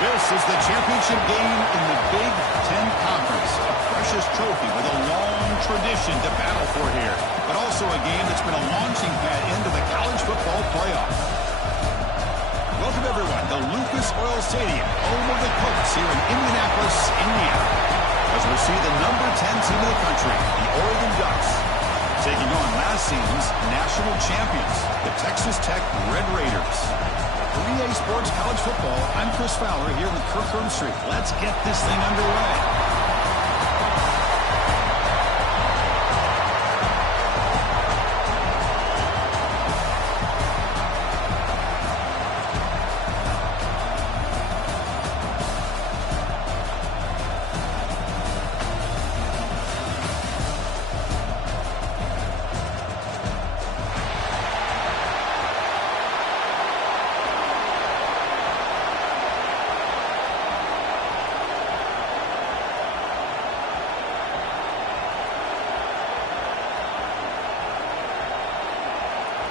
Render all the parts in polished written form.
This is the championship game in the Big Ten Conference. A precious trophy with a long tradition to battle for here. But also a game that's been a launching pad into the college football playoff. Welcome, everyone, to Lucas Oil Stadium, home of the Colts here in Indianapolis, Indiana. As we see the number 10 team in the country, the Oregon Ducks, taking on last season's national champions, the Texas Tech Red Raiders. 3A Sports College Football. I'm Chris Fowler here with Kirk Street. Let's get this thing underway.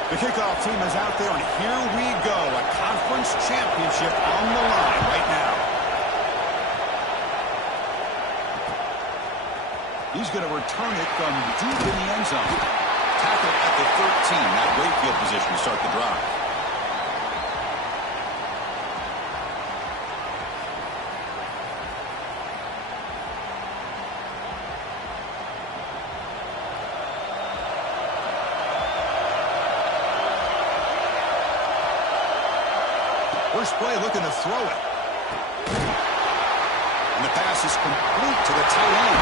The kickoff team is out there, and here we go. A conference championship on the line right now. He's going to return it from deep in the end zone. Tackle at the 13. Not great field position to start the drive. First play, looking to throw it. And the pass is complete to the tight end.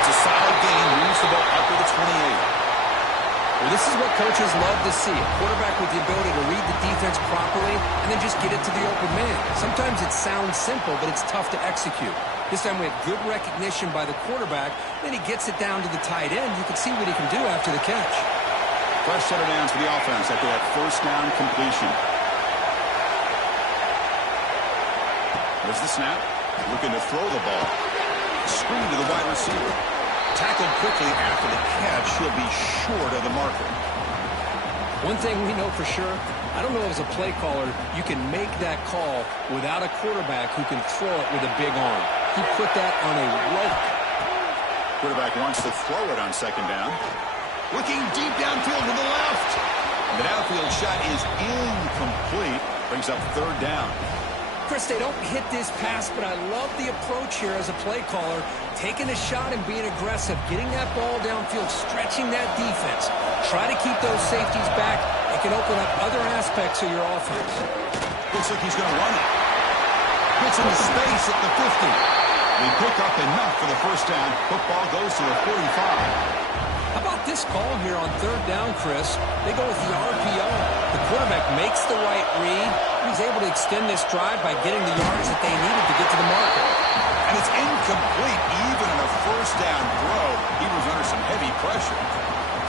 It's a solid gain, moves the ball up to the 28. Well, this is what coaches love to see. A quarterback with the ability to read the defense properly and then just get it to the open man. Sometimes it sounds simple, but it's tough to execute. This time we have good recognition by the quarterback. Then he gets it down to the tight end. You can see what he can do after the catch. Fresh set of downs for the offense after that first down completion. There's the snap. Looking to throw the ball. Screen to the wide receiver. Tackled quickly after the catch. He'll be short of the marker. One thing we know for sure, I don't know as a play caller, you can make that call without a quarterback who can throw it with a big arm. He put that on a rope. Quarterback wants to throw it on second down. Looking deep downfield to the left. The downfield shot is incomplete. Brings up third down. Chris, they don't hit this pass, but I love the approach here as a play caller. Taking a shot and being aggressive, getting that ball downfield, stretching that defense. Try to keep those safeties back. It can open up other aspects of your offense. Looks like he's going to run it. Gets into space at the 50. They pick up enough for the first down. Football goes to the 45. How about this call here on third down, Chris? They go with the RPO. The quarterback makes the right read. He's able to extend this drive by getting the yards that they needed to get to the marker. And it's incomplete even on a first down throw. He was under some heavy pressure.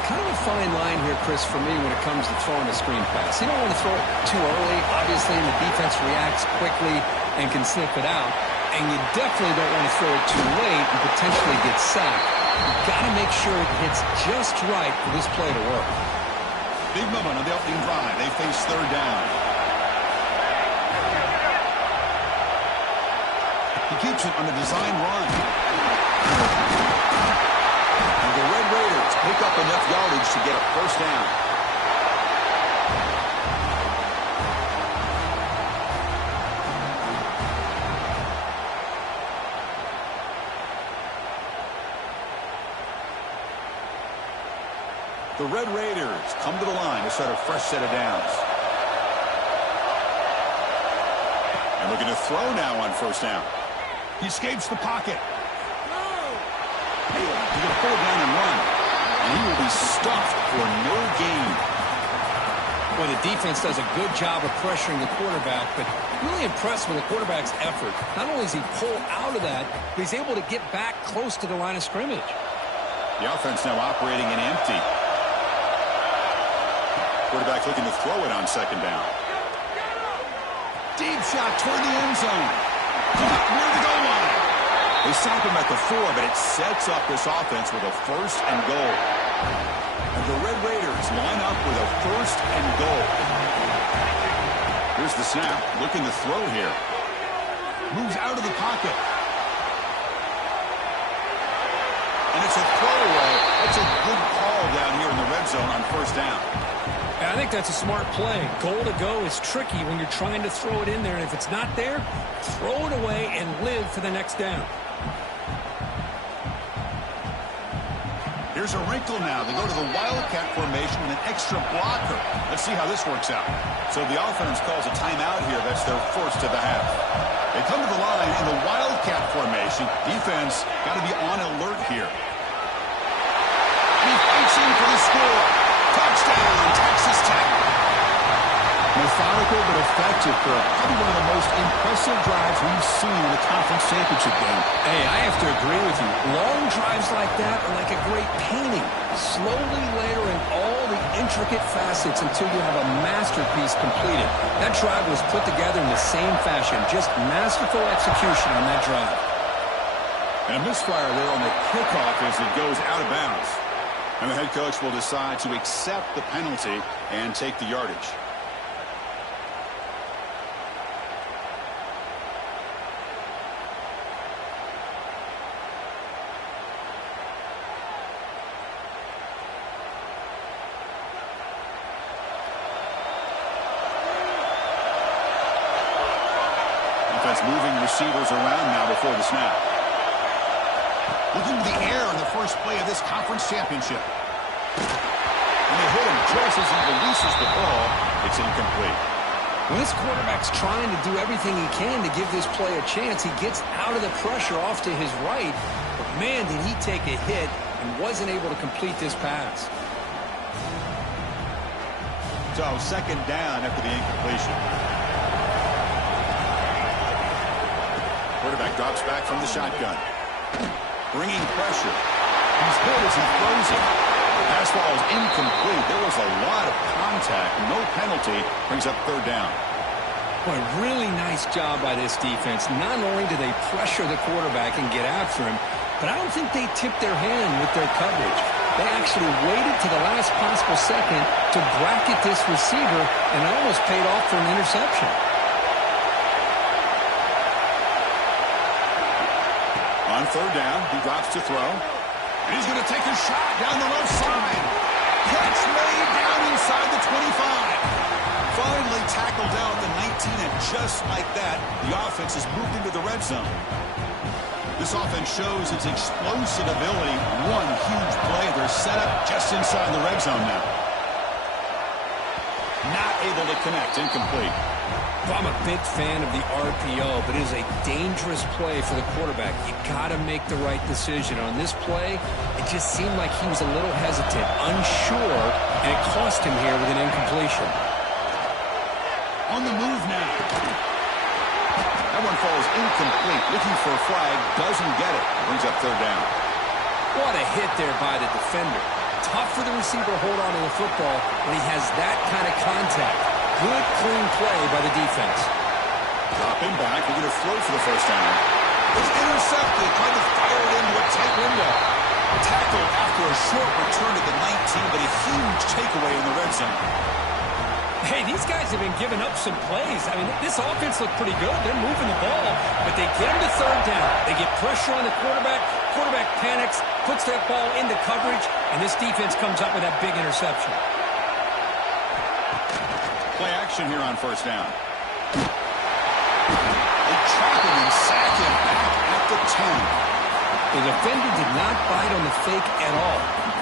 Kind of a fine line here, Chris, for me when it comes to throwing a screen pass. You don't want to throw it too early, obviously, and the defense reacts quickly and can sniff it out. And you definitely don't want to throw it too late and potentially get sacked. You've got to make sure it hits just right for this play to work. Big moment on the opening drive. They face third down. He keeps it on the design run. And the Red Raiders pick up enough yardage to get a first down. The Red Raiders come to the line to start a fresh set of downs. And looking to throw now on first down. He escapes the pocket. He's going to pull it down and run. And he will be stuffed for no gain. Well, the defense does a good job of pressuring the quarterback, but really impressed with the quarterback's effort. Not only does he pull out of that, but he's able to get back close to the line of scrimmage. The offense now operating in empty. Quarterback looking to throw it on second down. Deep shot toward the end zone. Caught near the goal line. They stop him at the 4, but it sets up this offense with a first and goal. And the Red Raiders line up with a first and goal. Here's the snap. Looking to throw here. Moves out of the pocket. And it's a throwaway. That's a good call down here in the red zone on first down. Yeah, I think that's a smart play. Goal to go is tricky when you're trying to throw it in there. And if it's not there, throw it away and live for the next down. Here's a wrinkle now. They go to the Wildcat formation with an extra blocker. Let's see how this works out. So the offense calls a timeout here. That's their first of the half. They come to the line in the Wildcat formation. Defense got to be on alert here. He fights in for the score. Touchdown, Texas Tech. Methodical but effective for probably one of the most impressive drives we've seen in a conference championship game. Hey, I have to agree with you. Long drives like that are like a great painting. Slowly layer in all the intricate facets until you have a masterpiece completed. That drive was put together in the same fashion. Just masterful execution on that drive. And a misfire there on the kickoff as it goes out of bounds. And the head coach will decide to accept the penalty and take the yardage. Defense moving receivers around now before the snap. Looking to the air in the first play of this conference championship. And they hit him just as he releases the ball. It's incomplete. When this quarterback's trying to do everything he can to give this play a chance, he gets out of the pressure off to his right. But, man, did he take a hit and wasn't able to complete this pass. So second down after the incompletion. Quarterback drops back from the shotgun. Bringing pressure. He's hit as he throws it. The pass ball is incomplete. There was a lot of contact. No penalty. Brings up third down. Boy, really nice job by this defense. Not only do they pressure the quarterback and get after him, but I don't think they tipped their hand with their coverage. They actually waited to the last possible second to bracket this receiver, and it almost paid off for an interception. On third down, he drops to throw. And he's going to take a shot down the left side. Catch made down inside the 25. Finally tackled down at the 19, and just like that, the offense has moved into the red zone. This offense shows its explosive ability. One huge play. They're set up just inside the red zone now. Not able to connect. Incomplete. Well, I'm a big fan of the RPO, but it is a dangerous play for the quarterback. You got to make the right decision. On this play, it just seemed like he was a little hesitant, unsure, and it cost him here with an incompletion. On the move now. That one falls incomplete. Looking for a flag, doesn't get it. Brings up third down. What a hit there by the defender. Tough for the receiver to hold on to the football when he has that kind of contact. Good, clean play by the defense. Dropping back. We're going to throw for the first down. It's intercepted. Trying to fire it into a tight window. Tackled after a short return to the 19, but a huge takeaway in the red zone. Hey, these guys have been giving up some plays. I mean, this offense looked pretty good. They're moving the ball, but they get him to third down. They get pressure on the quarterback. Quarterback panics, puts that ball into coverage, and this defense comes up with that big interception. Play action here on first down. They trap him and sack him back at the 10. The defender did not bite on the fake at all.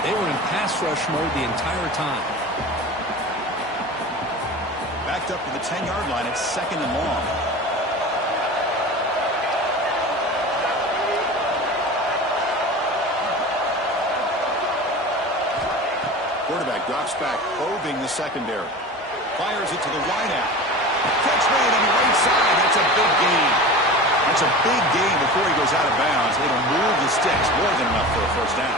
They were in pass rush mode the entire time. Backed up to the 10-yard line. It's second and long. Quarterback drops back, probing the secondary. Fires it to the wideout. Catch made on the right side. That's a big gain. That's a big gain before he goes out of bounds. It'll move the sticks more than enough for a first down.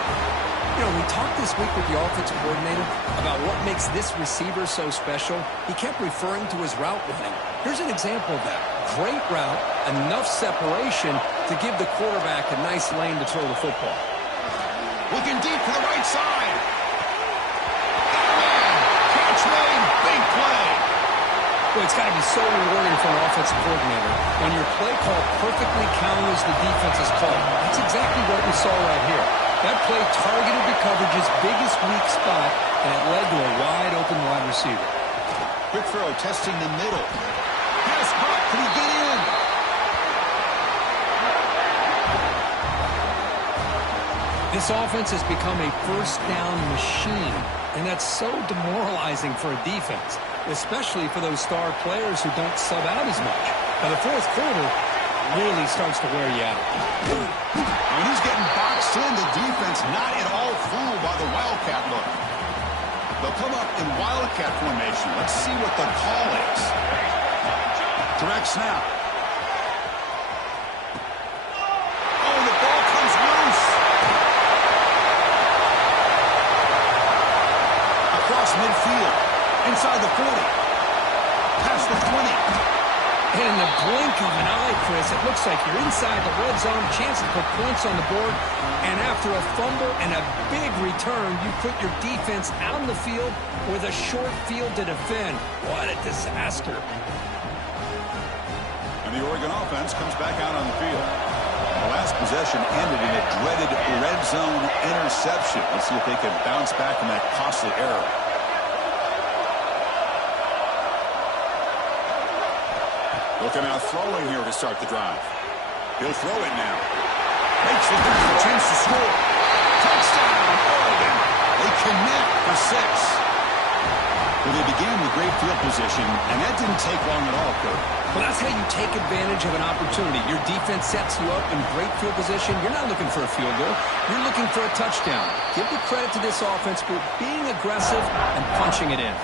You know, we talked this week with the offensive coordinator about what makes this receiver so special. He kept referring to his route running. Here's an example of that. Great route, enough separation to give the quarterback a nice lane to throw the football. Looking deep to the right side. Catch made, big play. Well, it's got to be so rewarding for an offensive coordinator when your play call perfectly counters the defense's call. That's exactly what we saw right here. That play targeted the coverage's biggest weak spot, and it led to a wide-open wide receiver. Quick throw, testing the middle. Pass caught. Can he get in? This offense has become a first-down machine, and that's so demoralizing for a defense, especially for those star players who don't sub out as much. Now, the fourth quarter really starts to wear you out. When he's getting boxed in, the defense not at all fooled by the Wildcat look. They'll come up in Wildcat formation. Let's see what the call is. Direct snap. Oh, the ball comes loose. Across midfield. Inside the 40. Past the 20. And in the blink of an eye, Chris, it looks like you're inside the red zone, chance to put points on the board, and after a fumble and a big return, you put your defense out in the field with a short field to defend. What a disaster. And the Oregon offense comes back out on the field. The last possession ended in a dreaded red zone interception. Let's see if they can bounce back from that costly error. Looking out throwing here to start the drive. He'll throw it now. Makes it back, a chance to score. Touchdown, Oregon. They connect for 6. Well, they began with great field position, and that didn't take long at all, Kurt. Well, that's how you take advantage of an opportunity. Your defense sets you up in great field position. You're not looking for a field goal. You're looking for a touchdown. Give the credit to this offense for being aggressive and punching it in.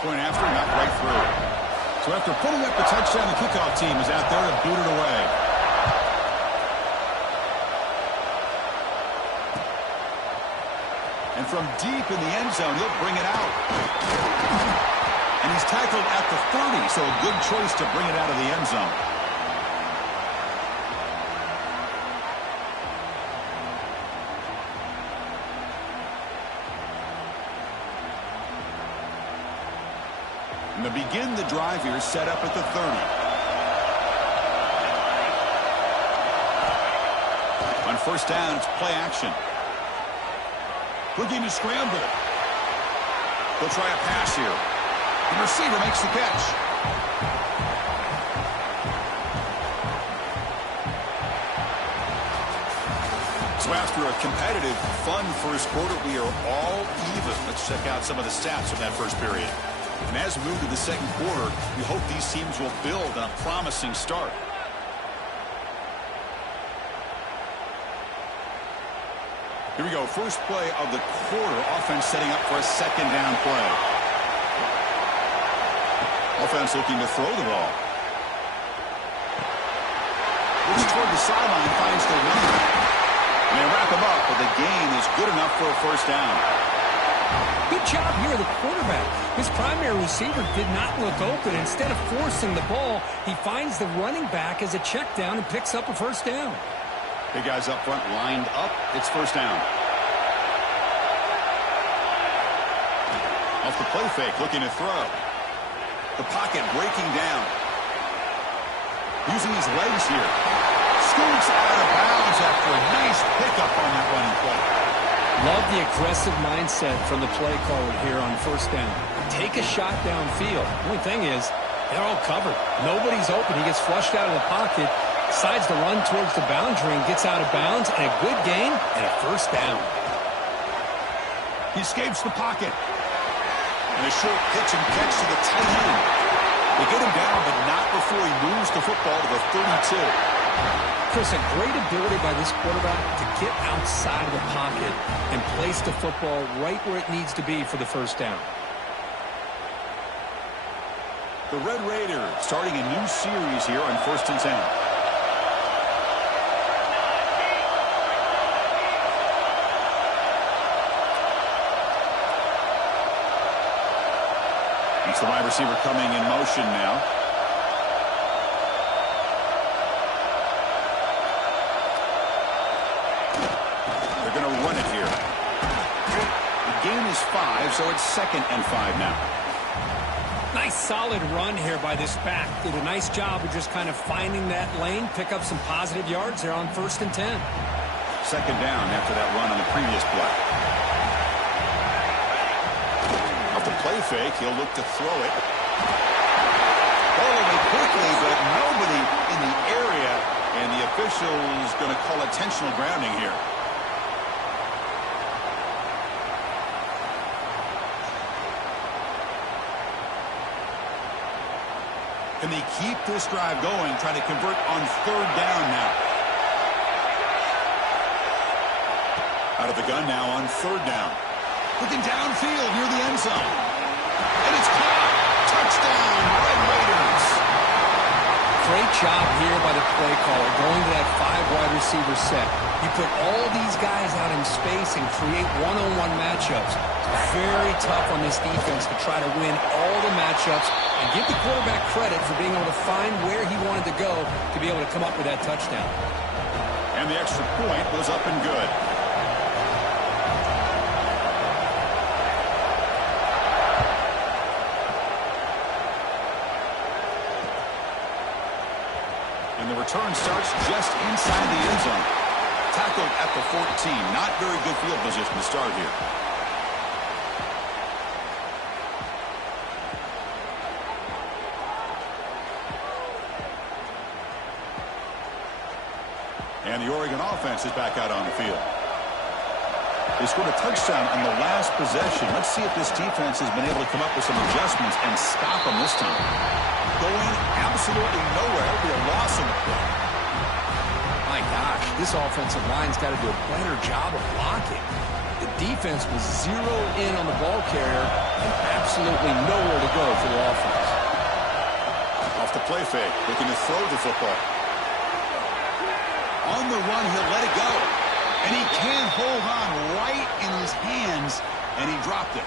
Point after, not right through. So after putting up the touchdown, the kickoff team is out there to boot it away. And from deep in the end zone, he'll bring it out. And he's tackled at the 30, so a good choice to bring it out of the end zone. And to begin the drive here, set up at the 30. On first down, it's play action. Looking to scramble. They'll try a pass here. The receiver makes the catch. So after a competitive, fun first quarter, we are all even. Let's check out some of the stats of that first period. And as we move to the second quarter, we hope these teams will build on a promising start. Here we go. First play of the quarter. Offense setting up for a second down play. Offense looking to throw the ball. Looks toward the sideline, finds the running back. And they wrap him up, but the gain is good enough for a first down. Good job here, the quarterback. His primary receiver did not look open. Instead of forcing the ball, he finds the running back as a check down and picks up a first down. Big guys up front lined up. It's first down. Off the play fake, looking to throw. The pocket breaking down. Using his legs here. Scoots out of bounds after a nice pickup on that running play. Love the aggressive mindset from the play caller here on first down. Take a shot downfield. The only thing is, they're all covered. Nobody's open. He gets flushed out of the pocket, decides to run towards the boundary and gets out of bounds, and a good gain and a first down. He escapes the pocket. And a short pitch and catch to the tight end. They get him down, but not before he moves the football to the 32. Chris, a great ability by this quarterback to get outside of the pocket and place the football right where it needs to be for the first down. The Red Raiders starting a new series here on 1st and 10. It's the wide receiver coming in motion now. They're going to run it here. The gain is 5, so it's 2nd and 5 now. Nice solid run here by this back. Did a nice job of just kind of finding that lane, pick up some positive yards there on 1st and 10. Second down after that run on the previous play. Off the play fake, he'll look to throw it. Ball away quickly, but nobody in the area, and the official is going to call intentional grounding here. Can they keep this drive going, trying to convert on 3rd down now? Out of the gun now on 3rd down. Looking downfield near the end zone. And it's caught. Touchdown, Red Raiders. Great job here by the play caller, going to that 5-wide receiver set. You put all these guys out in space and create one-on-one matchups. It's very tough on this defense to try to win all the matchups and give the quarterback credit for being able to find where he wanted to go to be able to come up with that touchdown. And the extra point was up and good. And the return starts just inside the end zone. Tackled at the 14. Not very good field position to start here. And the Oregon offense is back out on the field. They scored a touchdown on the last possession. Let's see if this defense has been able to come up with some adjustments and stop them this time. Going absolutely nowhere. It'll be a loss in the play. My gosh, this offensive line's got to do a better job of blocking. The defense was zeroed in on the ball carrier and absolutely nowhere to go for the offense. Off the play fake, looking to throw the football. On the run, he'll let it go. And he can't hold on right in his hands, and he dropped it.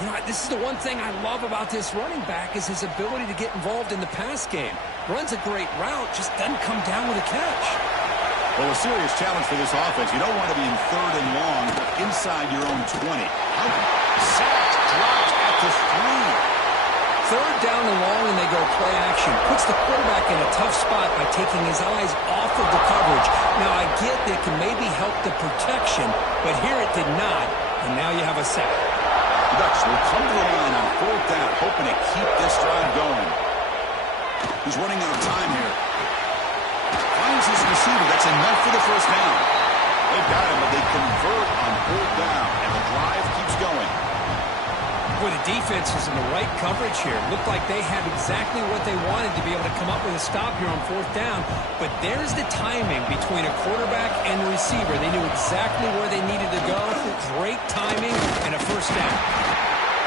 You know, this is the one thing I love about this running back is his ability to get involved in the pass game. Runs a great route, just doesn't come down with a catch. Well, a serious challenge for this offense. You don't want to be in 3rd and long inside your own 20. Sacked, dropped at the 3. 3rd down and long, and they go play action. Puts the quarterback in a tough spot by taking his eyes off of the coverage. Now, I get that it can maybe help the protection, but here it did not, and now you have a sack. The Ducks will come to the line on 4th down, hoping to keep this drive going. He's running out of time here. Finds his receiver. That's enough for the 1st down. They've got him, but they convert on 4th down, and the drive keeps going. Boy, the defense was in the right coverage here. Looked like they had exactly what they wanted to be able to come up with a stop here on 4th down. But there's the timing between a quarterback and the receiver. They knew exactly where they needed to go. Great timing and a 1st down.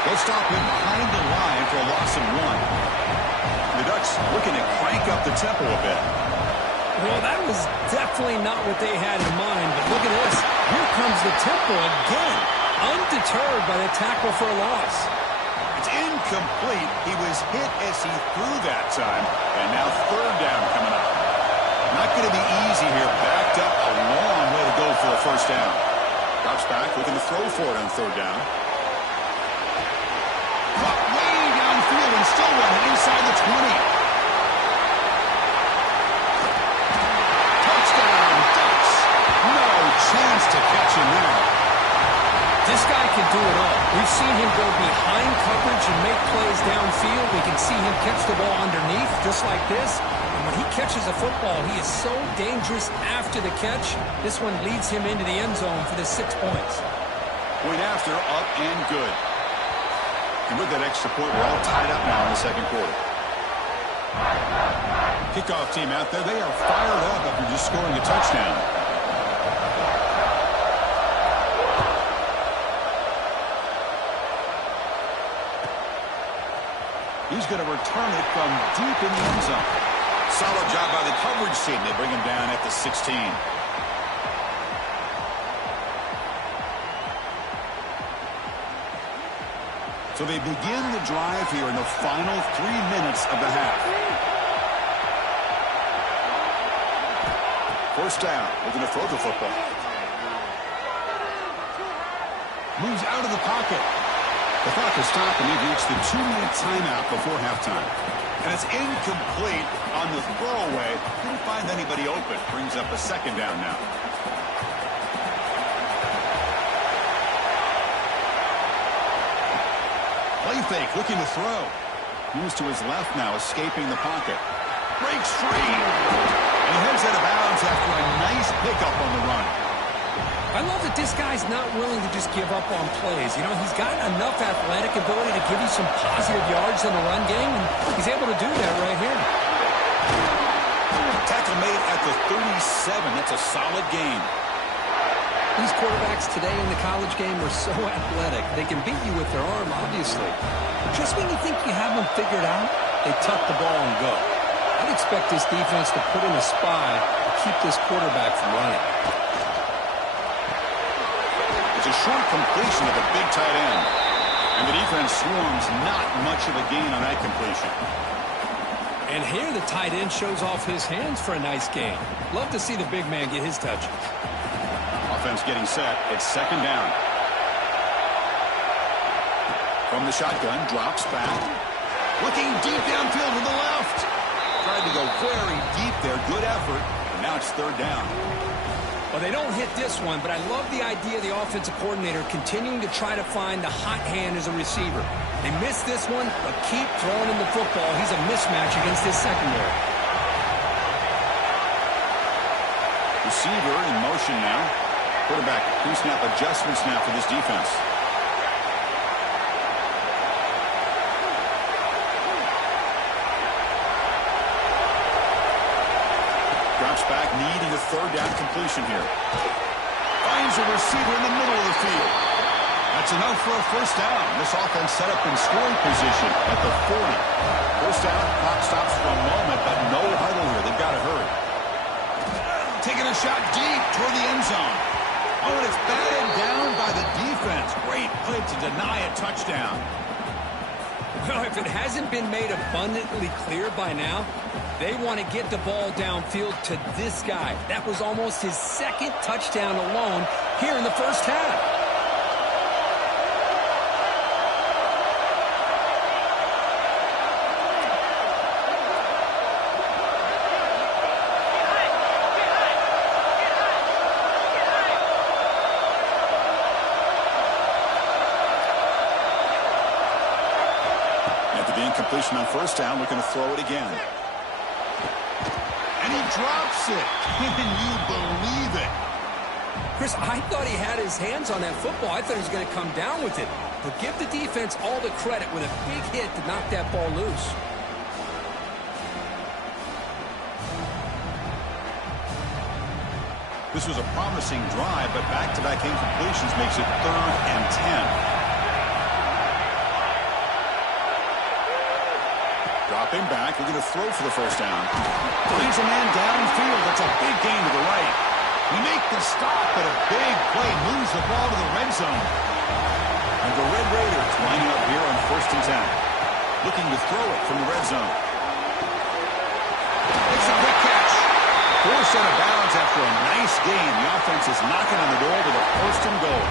They'll stop him behind the line for a loss of 1. The Ducks looking to crank up the tempo a bit. Well, that was definitely not what they had in mind. But look at this. Here comes the tempo again. Undeterred by the tackle for a loss. It's incomplete. He was hit as he threw that time. And now 3rd down coming up. Not going to be easy here. Backed up a long way to go for a 1st down. Drops back, looking to throw for it on 3rd down. Caught way downfield and still running inside the 20. Touchdown, Ducks. No chance to catch him there. This guy can do it all. We've seen him go behind coverage and make plays downfield. We can see him catch the ball underneath just like this. And when he catches a football, he is so dangerous after the catch. This one leads him into the end zone for the 6 points. Point after, up and good. And with that extra point, we're all tied up now in the 2nd quarter. Kickoff team out there, they are fired up after just scoring a touchdown. He's going to return it from deep in the end zone. Solid job by the coverage team. They bring him down at the 16. So they begin the drive here in the final 3 minutes of the half. 1st down. Looking to throw the football. Moves out of the pocket. The clock has stopped, and they've reached the 2-minute timeout before halftime. And it's incomplete on the throwaway. Couldn't find anybody open. Brings up a second down now. Play fake, looking to throw. Moves to his left now, escaping the pocket. Breaks free. And he heads out of bounds after a nice pickup on the run. I love that this guy's not willing to just give up on plays. You know, he's got enough athletic ability to give you some positive yards in the run game, and he's able to do that right here. Tackle made at the 37. That's a solid gain. These quarterbacks today in the college game are so athletic. They can beat you with their arm, obviously. But just when you think you have them figured out, they tuck the ball and go. I'd expect this defense to put in a spy to keep this quarterback from running. It's a short completion of the big tight end. And the defense swarms not much of a gain on that completion. And here the tight end shows off his hands for a nice gain. Love to see the big man get his touches. Offense getting set. It's second down. From the shotgun, drops back. Looking deep downfield to the left. Tried to go very deep there. Good effort. And now it's third down. Well, they don't hit this one, but I love the idea of the offensive coordinator continuing to try to find the hot hand as a receiver. They missed this one, but keep throwing him the football. He's a mismatch against this secondary. Receiver in motion now. Quarterback pre-snap adjustments now for this defense. Drops back, needing a third down completion here. Finds a receiver in the middle of the field. That's enough for a first down. This offense set up in scoring position at the 40. First down, clock stops for a moment, but no huddle here. They've got to hurry. Taking a shot deep toward the end zone. Oh, and it's batted down by the defense. Great play to deny a touchdown. Well, if it hasn't been made abundantly clear by now, they want to get the ball downfield to this guy. That was almost his second touchdown alone here in the first half. Incompletion on first down. Looking to throw it again. And he drops it. Can you believe it? Chris, I thought he had his hands on that football. I thought he was going to come down with it. But give the defense all the credit with a big hit to knock that ball loose. This was a promising drive, but back-to-back incompletions makes it 3rd and 10. Dropping back, looking to throw for the first down. Leads a man downfield. That's a big gain to the right. We make the stop, but a big play moves the ball to the red zone. And the Red Raiders lining up here on 1st and 10. Looking to throw it from the red zone. It's a quick catch. Forced out of bounds after a nice gain. The offense is knocking on the door with a 1st and goal.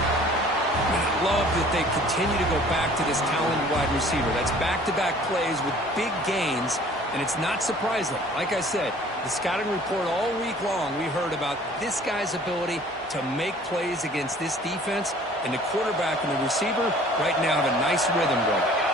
I love that they continue to go back to this talented wide receiver. That's back-to-back plays with big gains, and it's not surprising. Like I said, the scouting report all week long, we heard about this guy's ability to make plays against this defense, and the quarterback and the receiver right now have a nice rhythm going.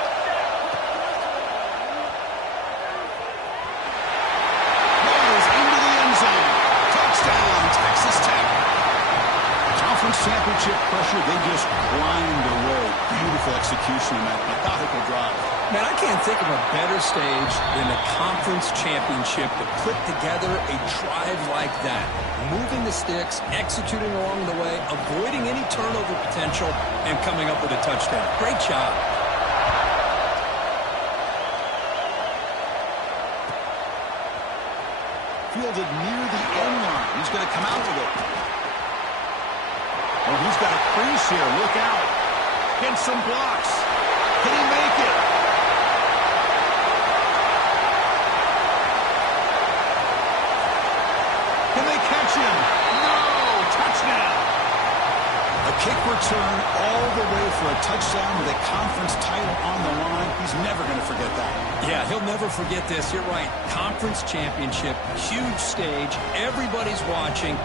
Championship pressure, they just grind away. Beautiful execution in that methodical drive. Man, I can't think of a better stage than the conference championship to put together a drive like that. Moving the sticks, executing along the way, avoiding any turnover potential, and coming up with a touchdown. Great job. Fielded near the end line. He's going to come out with it. Oh, he's got a crease here. Look out. Get some blocks. Can he make it? Can they catch him? No! Touchdown! A kick return all the way for a touchdown with a conference Yeah, he'll never forget this. You're right. Conference championship, huge stage. Everybody's watching.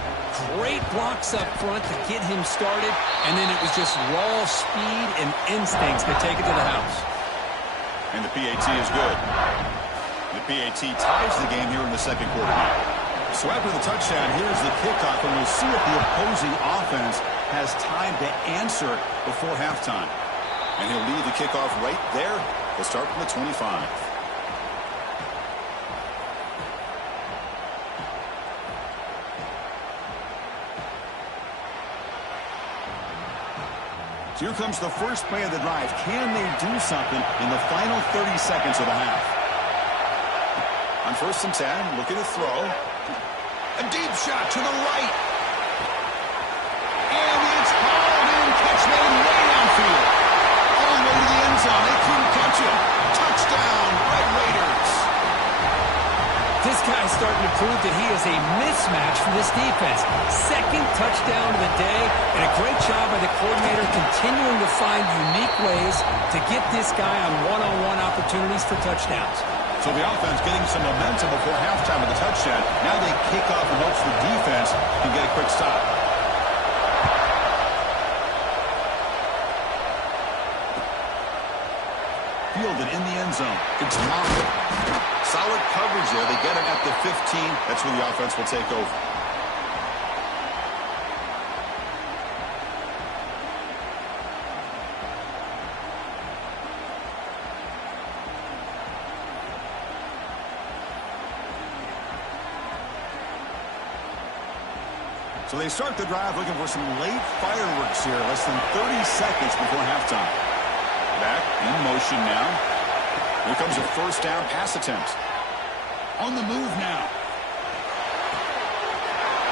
Great blocks up front to get him started. And then it was just raw speed and instincts that take it to the house. And the PAT is good. The PAT ties the game here in the second quarter. So after the touchdown, here's the kickoff, and we'll see if the opposing offense has time to answer before halftime. And he'll leave the kickoff right there. We'll start from the 25. So here comes the first play of the drive. Can they do something in the final 30 seconds of the half? On 1st and 10, looking to throw. A deep shot to the right. And it's hauled in. Catch made way downfield. All the way to the end zone. They couldn't catch it. Touchdown, Red Raiders. This guy's starting to prove that he is a mismatch for this defense. Second touchdown of the day, and a great job by the coordinator continuing to find unique ways to get this guy on one-on-one opportunities for touchdowns. So the offense getting some momentum before halftime with the touchdown. Now they kick off in hopes the defense can get a quick stop. Fielded in the end zone. It's Conf. Solid coverage there. They get him at the 15. That's where the offense will take over. So they start the drive looking for some late fireworks here. Less than 30 seconds before halftime. Back in motion now. Here comes a first down pass attempt. On the move now.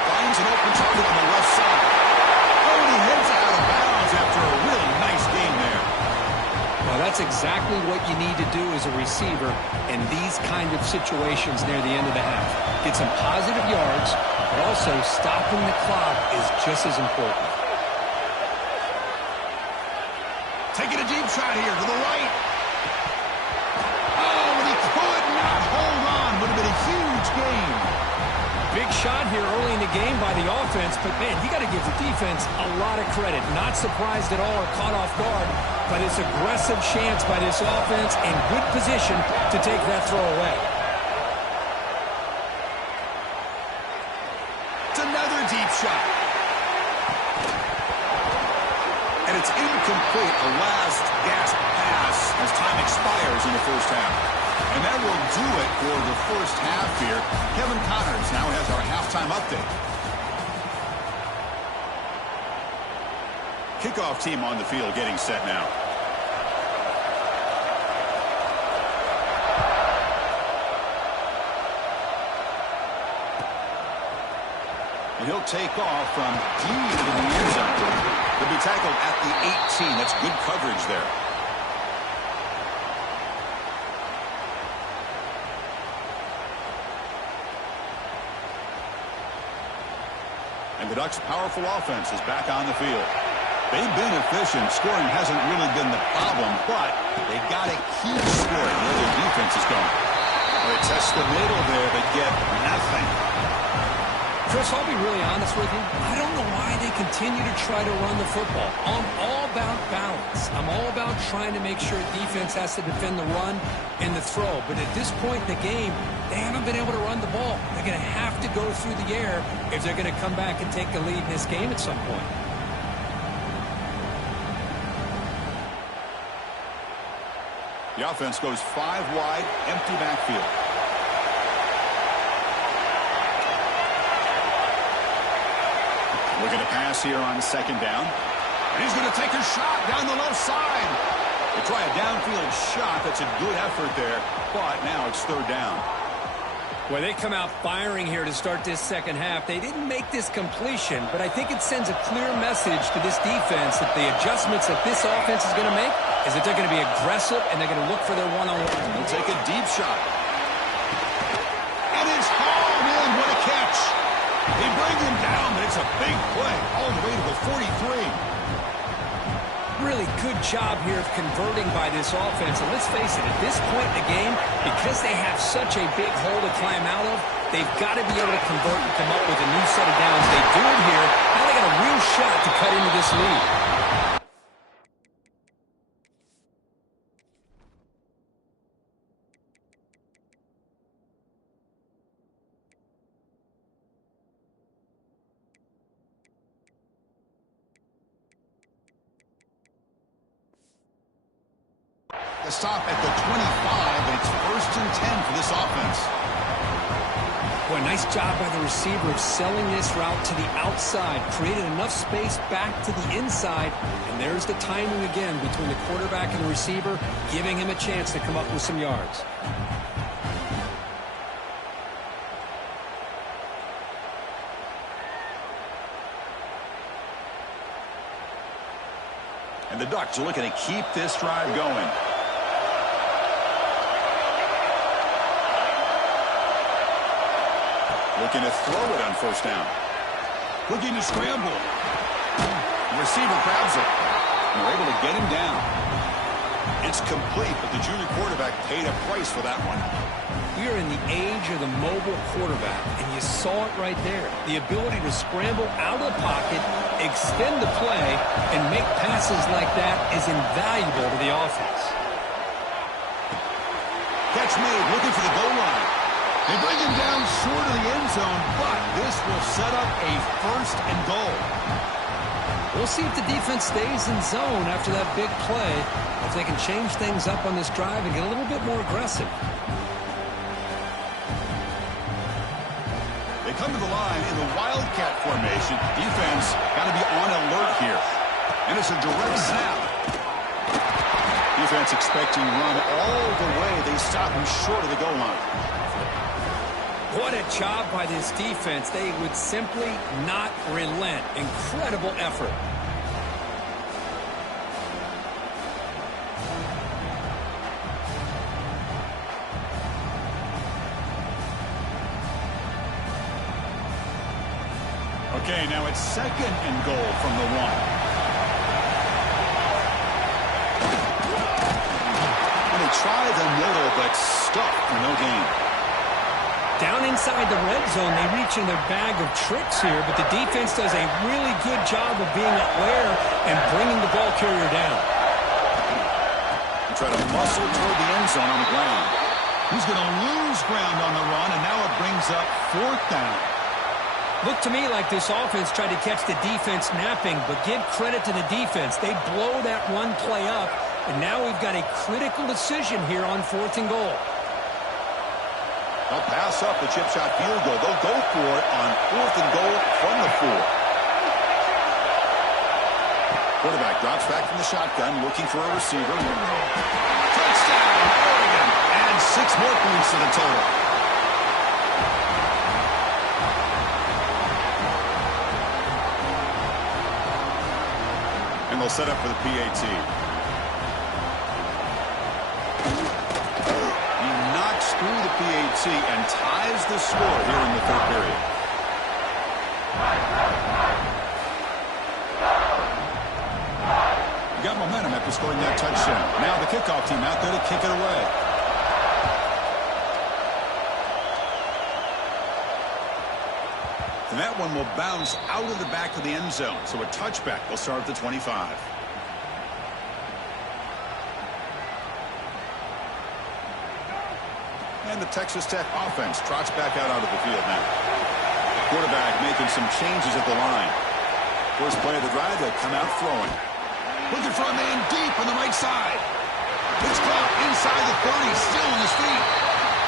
Finds an open target on the left side. Oh, and he heads out of bounds after a really nice game there. Well, that's exactly what you need to do as a receiver in these kind of situations near the end of the half. Get some positive yards, but also stopping the clock is just as important. Taking a deep shot here to the right. Oh, and he could not hold on. Would have been a huge gain. Big shot here early in the game by the offense, but, man, you got to give the defense a lot of credit. Not surprised at all or caught off guard by this aggressive chance by this offense in good position to take that throw away. It's another deep shot. And it's incomplete, a last gasp pass as time expires in the first half. And that will do it for the first half here. Kevin Connors now has our halftime update. Kickoff team on the field getting set now. And he'll take off from deep into the end zone. He'll be tackled at the 18. That's good coverage there. And the Ducks' powerful offense is back on the field. They've been efficient. Scoring hasn't really been the problem, but they got to keep scoring where their defense is going. They test the middle there, but get nothing. Chris, I'll be really honest with you. I don't know why they continue to try to run the football. I'm all about balance. I'm all about trying to make sure defense has to defend the run and the throw. But at this point in the game, they haven't been able to run the ball. They're going to have to go through the air if they're going to come back and take the lead in this game at some point. The offense goes 5 wide, empty backfield. Looking to pass here on second down. And he's going to take a shot down the left side. They try a downfield shot. That's a good effort there. But now it's third down. Well, they come out firing here to start this second half. They didn't make this completion, but I think it sends a clear message to this defense that the adjustments that this offense is going to make is that they're going to be aggressive and they're going to look for their one-on-one. He'll take a deep shot. And it's hauled in. What a catch. They bring him down, but it's a big play all the way to the 43. Really good job here of converting by this offense. And let's face it, at this point in the game, because they have such a big hole to climb out of, they've got to be able to convert and come up with a new set of downs. They do it here. Now they got a real shot to cut into this lead. The stop at the 25, and it's 1st and 10 for this offense. Boy, nice job by the receiver of selling this route to the outside. Created enough space back to the inside. And there's the timing again between the quarterback and the receiver, giving him a chance to come up with some yards. And the Ducks are looking to keep this drive going. Looking to throw it on 1st down. Looking to scramble. The receiver grabs it. And they're able to get him down. It's complete, but the junior quarterback paid a price for that one. We are in the age of the mobile quarterback, and you saw it right there. The ability to scramble out of the pocket, extend the play, and make passes like that is invaluable to the offense. Catch made, looking for the goal line. They bring him down short of the end zone, but this will set up a 1st and goal. We'll see if the defense stays in zone after that big play, if they can change things up on this drive and get a little bit more aggressive. They come to the line in the Wildcat formation. Defense got to be on alert here. And it's a direct snap. Defense expecting run all the way. They stop him short of the goal line. What a job by this defense. They would simply not relent. Incredible effort. Okay, now it's 2nd and goal from the 1. And they try the middle, but stuck for no gain. Down inside the red zone, they reach in their bag of tricks here, but the defense does a really good job of being aware and bringing the ball carrier down. They try to muscle toward the end zone on the ground. He's going to lose ground on the run, and now it brings up 4th down. Looked to me like this offense tried to catch the defense napping, but give credit to the defense. They blow that one play up, and now we've got a critical decision here on 4th and goal. They'll pass up the chip shot field goal. They'll go for it on 4th and goal from the 4. Quarterback drops back from the shotgun, looking for a receiver. Touchdown, Oregon. And 6 more points to the total. And they'll set up for the PAT. Through the PAT and ties the score here in the 3rd period. You got momentum after scoring that touchdown. Now the kickoff team out there to kick it away. And that one will bounce out of the back of the end zone. So a touchback will start at the 25. And the Texas Tech offense trots back out onto the field now. Quarterback making some changes at the line. First play of the drive, they'll come out throwing. Looking for a man deep on the right side. It's caught inside the 30, still on his feet.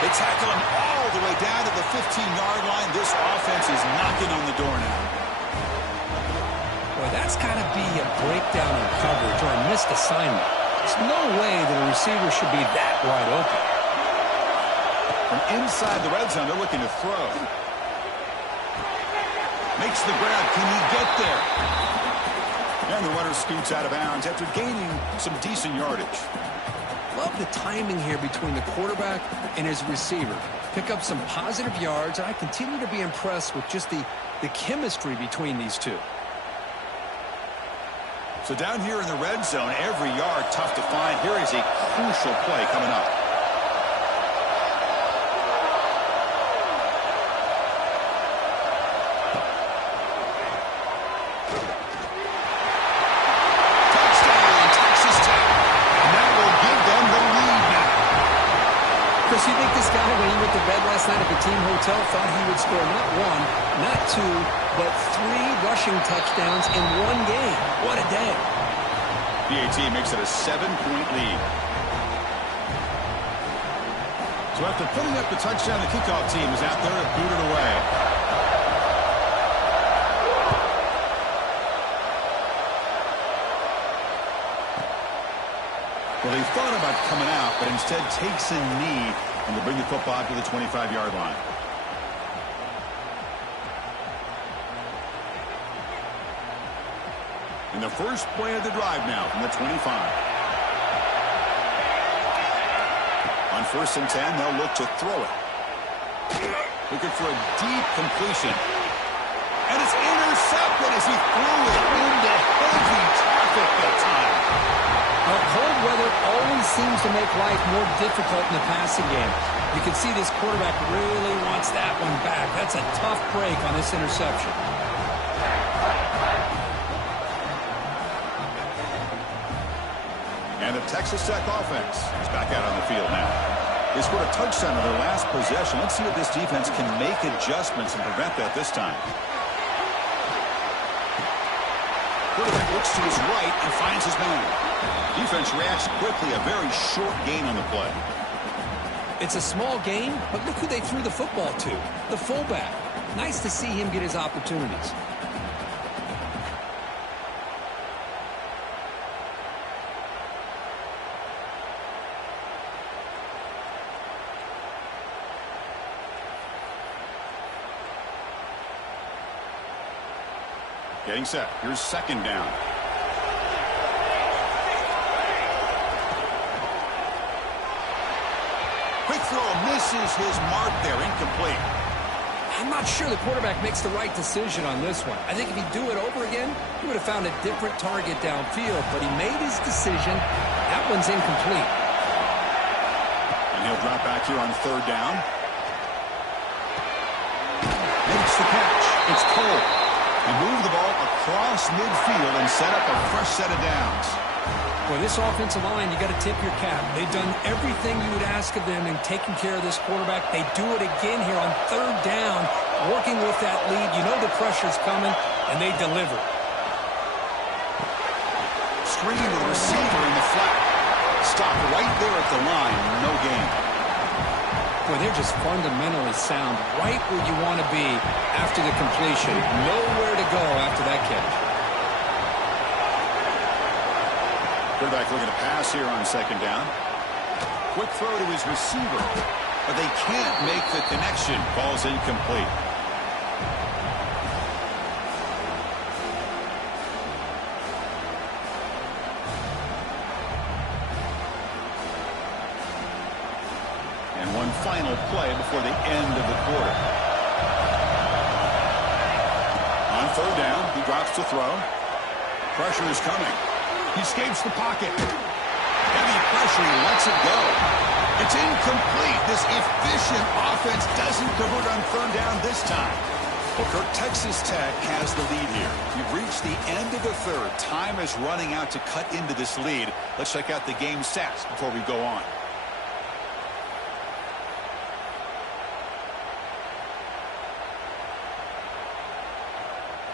They tackle him all the way down to the 15-yard line. This offense is knocking on the door now. Boy, that's got to be a breakdown in coverage or a missed assignment. There's no way that a receiver should be that wide open. From inside the red zone, they're looking to throw. Makes the grab. Can he get there? And the runner scoots out of bounds after gaining some decent yardage. Love the timing here between the quarterback and his receiver. Pick up some positive yards, and I continue to be impressed with just the chemistry between these two. So down here in the red zone, every yard tough to find. Here is a crucial play coming up. Touchdown, Texas Tech. And that will give them the lead now. Chris, you think this guy, when he went to bed last night at the team hotel, thought he would score not one, not two, but 3 rushing touchdowns in one game? What a day. PAT makes it a 7-point lead. So after putting up the touchdown, the kickoff team is out there to boot it away. Well, they thought about coming out, but instead takes a knee and to bring the football to the 25-yard line. And the first play of the drive now from the 25. On 1st and 10, they'll look to throw it. Looking for a deep completion. And it's intercepted as he threw it into heavy traffic that time. Well, cold weather always seems to make life more difficult in the passing game. You can see this quarterback really wants that one back. That's a tough break on this interception. And the Texas Tech offense is back out on the field now. They scored a touchdown on their last possession. Let's see if this defense can make adjustments and prevent that this time. Quarterback looks to his right and finds his man. Defense reacts quickly. A very short gain on the play. It's a small game, but look who they threw the football to. The fullback. Nice to see him get his opportunities. Getting set. Here's 2nd down. Quick throw misses his mark there. Incomplete. I'm not sure the quarterback makes the right decision on this one. I think if he'd do it over again, he would have found a different target downfield, but he made his decision. That one's incomplete. And he'll drop back here on 3rd down. Makes the catch. It's Cole. He moved the ball across midfield and set up a fresh set of downs. Boy, this offensive line, you got to tip your cap. They've done everything you would ask of them in taking care of this quarterback. They do it again here on 3rd down, working with that lead. You know the pressure's coming, and they deliver. Screen to the receiver in the flat. Stop right there at the line. No gain. Boy, they're just fundamentally sound, right where you want to be after the completion. Nowhere to go after that catch. Quarterback looking to pass here on 2nd down. Quick throw to his receiver, but they can't make the connection. Ball's incomplete. And one final play before the end of the quarter. On 3rd down, he drops to throw. Pressure is coming. He escapes the pocket. Heavy pressure, he lets it go. It's incomplete. This efficient offense doesn't convert on 3rd down this time. Well, Kirk, Texas Tech has the lead here. We've reached the end of the 3rd. Time is running out to cut into this lead. Let's check out the game stats before we go on.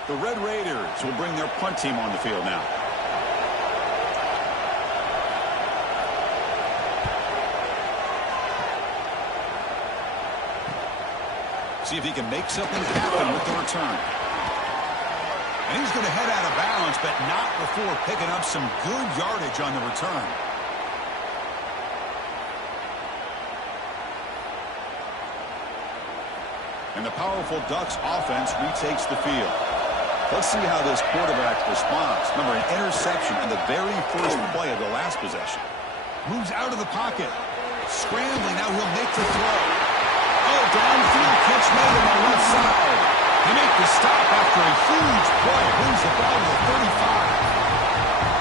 The Red Raiders will bring their punt team on the field now. See if he can make something happen with the return. And he's going to head out of bounds, but not before picking up some good yardage on the return. And the powerful Ducks offense retakes the field. Let's see how this quarterback responds. Remember, an interception in the very first play of the last possession. Moves out of the pocket. Scrambling, now he'll make the throw. Oh, downfield catch made on the left side. They make the stop after a huge play. Brings the ball to the 35.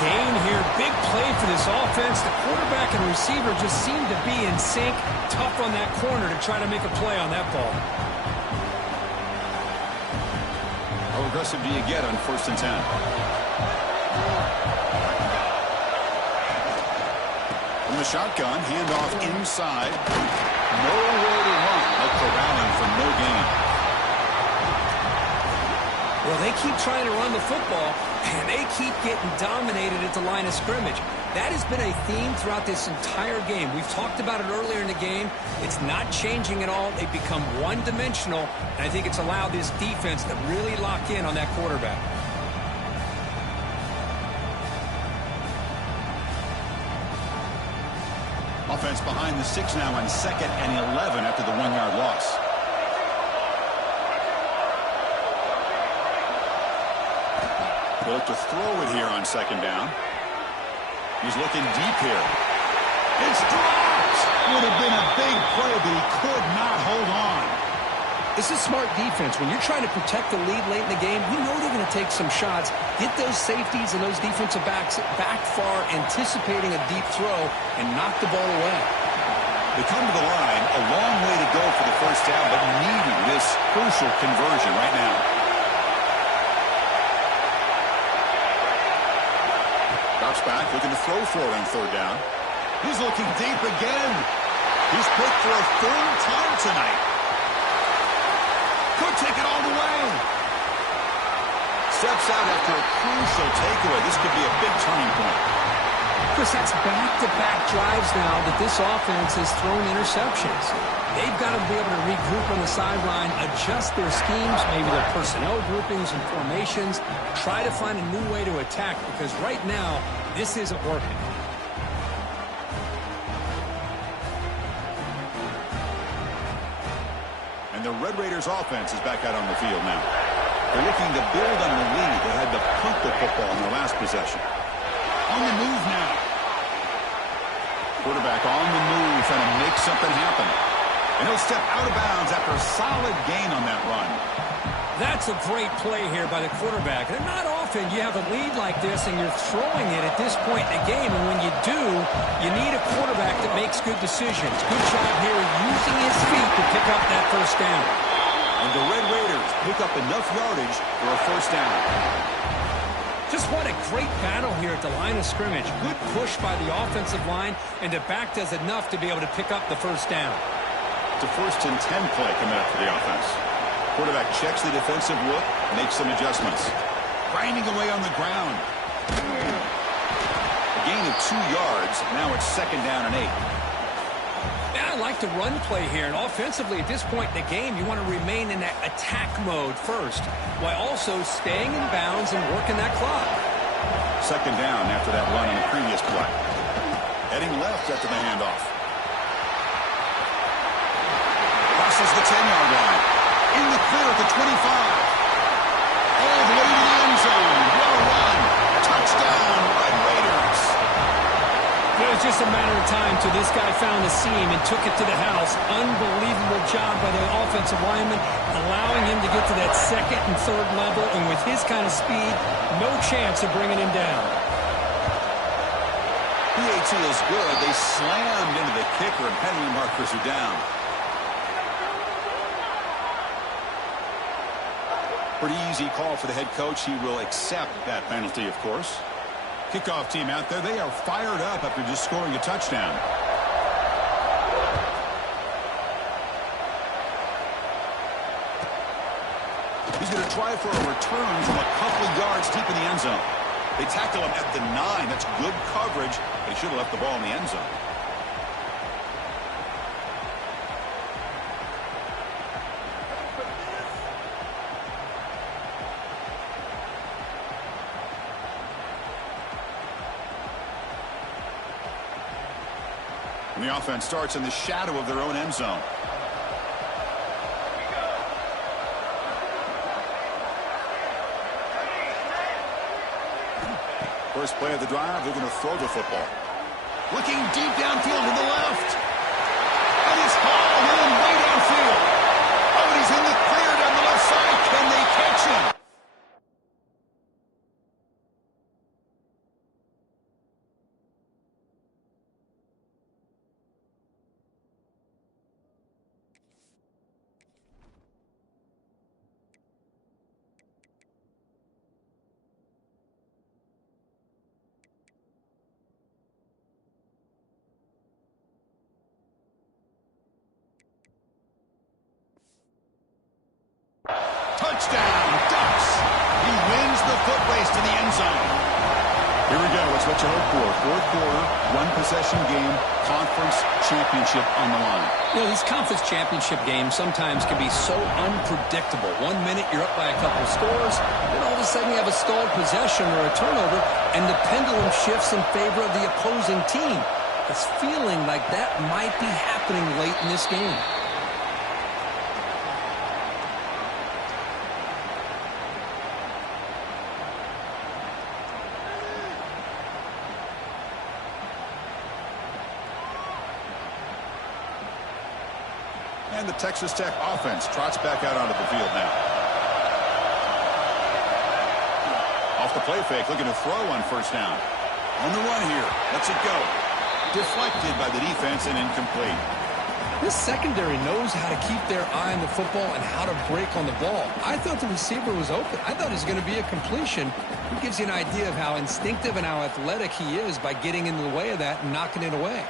gain here. Big play for this offense. The quarterback and receiver just seem to be in sync. Tough on that corner to try to make a play on that ball. How aggressive do you get on 1st and 10? From the shotgun, handoff inside. Nowhere to run. No corralling for no gain. Well, they keep trying to run the football, and they keep getting dominated at the line of scrimmage. That has been a theme throughout this entire game. We've talked about it earlier in the game. It's not changing at all. They've become one-dimensional, and I think it's allowed this defense to really lock in on that quarterback. Offense behind the 6 now on 2nd and 11 after the 1-yard loss. Built to throw it here on 2nd down. He's looking deep here. It's dropped! Would have been a big play, but he could not hold on. This is smart defense. When you're trying to protect the lead late in the game, you know they're going to take some shots, get those safeties and those defensive backs back far, anticipating a deep throw, and knock the ball away. They come to the line, a long way to go for the 1st down, but needing this crucial conversion right now. Drops back, looking to throw for it on 3rd down. He's looking deep again. He's picked for a 3rd time tonight. Could take it all the way. Steps out after a crucial takeaway. This could be a big turning point. Chris, that's back-to-back drives now that this offense has thrown interceptions. They've got to be able to regroup on the sideline, adjust their schemes, maybe their personnel groupings and formations, try to find a new way to attack, because right now, this isn't working. And the Red Raiders offense is back out on the field now. They're looking to build on the lead. They had to punt the football in their last possession. On the move now. Quarterback on the move, trying to make something happen. And he'll step out of bounds after a solid gain on that run. That's a great play here by the quarterback. And not often you have a lead like this and you're throwing it at this point in the game. And when you do, you need a quarterback that makes good decisions. Good job here using his feet to pick up that 1st down. And the Red Raiders pick up enough yardage for a 1st down. Just what a great battle here at the line of scrimmage. Good push by the offensive line, and the back does enough to be able to pick up the 1st down. It's a 1st and 10 play coming up for the offense. Quarterback checks the defensive look, makes some adjustments. Grinding away on the ground. A gain of 2 yards. Now it's 2nd down and 8. Yeah, I like the run play here. And offensively, at this point in the game, you want to remain in that attack mode first, while also staying in bounds and working that clock. 2nd down after that run in the previous play. Heading left after the handoff. Crosses the 10-yard line. In the clear at the 25. All the way to the end zone. What a run. Touchdown, Red Raiders. It was just a matter of time till this guy found the seam and took it to the house. Unbelievable job by the offensive lineman, allowing him to get to that 2nd and 3rd level. And with his kind of speed, no chance of bringing him down. PAT is good. They slammed into the kicker, and penalty markers are down. Pretty easy call for the head coach. He will accept that penalty, of course. Kickoff team out there. They are fired up after just scoring a touchdown. He's going to try for a return from a couple of yards deep in the end zone. They tackle him at the 9. That's good coverage. They should have left the ball in the end zone. And the offense starts in the shadow of their own end zone. First play of the drive, they're going to throw the football. Looking deep downfield to the left. And it's hauled in way downfield. Oh, and he's in the clear down the left side. Can they catch him? what you hope for. Fourth quarter, one-possession game, conference championship on the line. You know, these conference championship games sometimes can be so unpredictable. 1 minute you're up by a couple of scores, then all of a sudden you have a stalled possession or a turnover, and the pendulum shifts in favor of the opposing team. It's feeling like that might be happening late in this game. And the Texas Tech offense trots back out onto the field now. Off the play fake, looking to throw on first down. On the run here. Lets it go. Deflected by the defense and incomplete. This secondary knows how to keep their eye on the football and how to break on the ball. I thought the receiver was open. I thought it was going to be a completion. It gives you an idea of how instinctive and how athletic he is by getting in the way of that and knocking it away.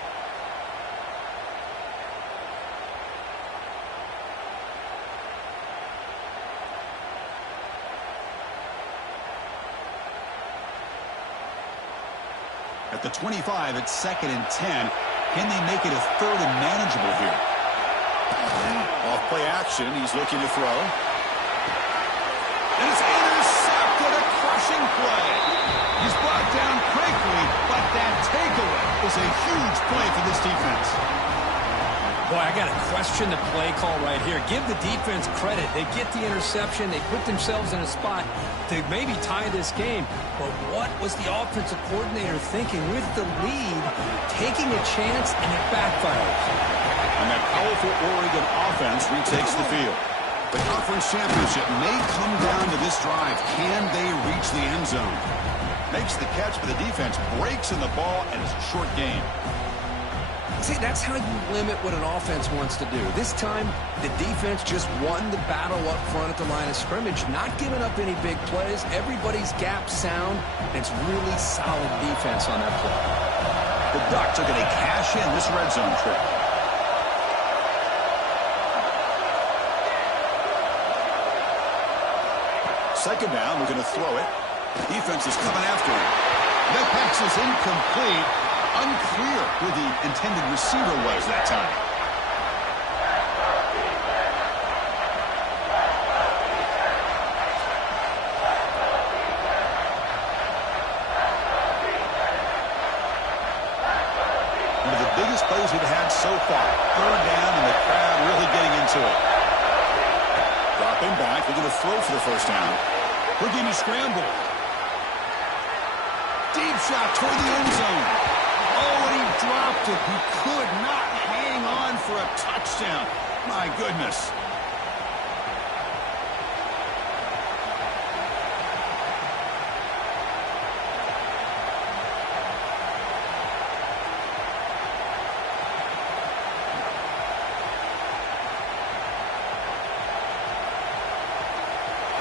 At the 25, it's 2nd and 10. Can they make it a 3rd and manageable here? Off play action, he's looking to throw. And it's intercepted, a crushing play. He's brought down quickly, but that takeaway is a huge play for this defense. Boy, I got to question the play call right here. Give the defense credit. They get the interception. They put themselves in a spot to maybe tie this game. But what was the offensive coordinator thinking with the lead, taking a chance, and it backfires? And that powerful Oregon offense retakes the field. The conference championship may come down to this drive. Can they reach the end zone? Makes the catch, but the defense breaks in the ball, and it's a short game. See, that's how you limit what an offense wants to do. This time, the defense just won the battle up front at the line of scrimmage, not giving up any big plays. Everybody's gap sound, and it's really solid defense on that play. The Ducks are going to cash in this red zone trip. Second down, we're going to throw it. Defense is coming after him. That pass is incomplete. Unclear who the intended receiver was that time. One of the biggest plays we've had so far. 3rd down and the crowd really getting into it. Dropping back, they're going to throw for the first down. Looking to scramble. Deep shot toward the end zone. Oh, and he dropped it. He could not hang on for a touchdown. My goodness.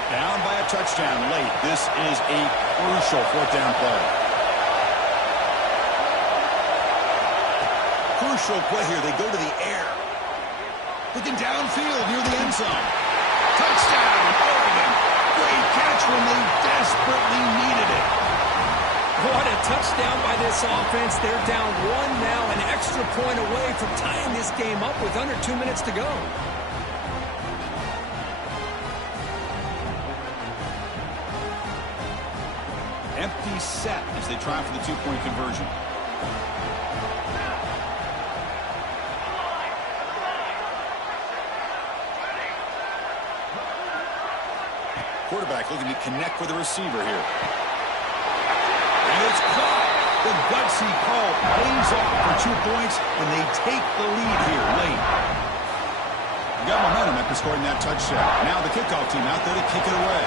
Down by a touchdown late. This is a crucial 4th down play. Crucial play here. They go to the air. Looking downfield near the end zone. Touchdown, Oregon. Great catch when they desperately needed it. What a touchdown by this offense. They're down 1 now, an extra point away from tying this game up with under 2 minutes to go. Empty set as they try for the 2-point conversion. Quarterback looking to connect with the receiver here. And it's caught. The gutsy call pays off for 2 points, and they take the lead here late. Got momentum after scoring that touchdown. Now the kickoff team out there to kick it away.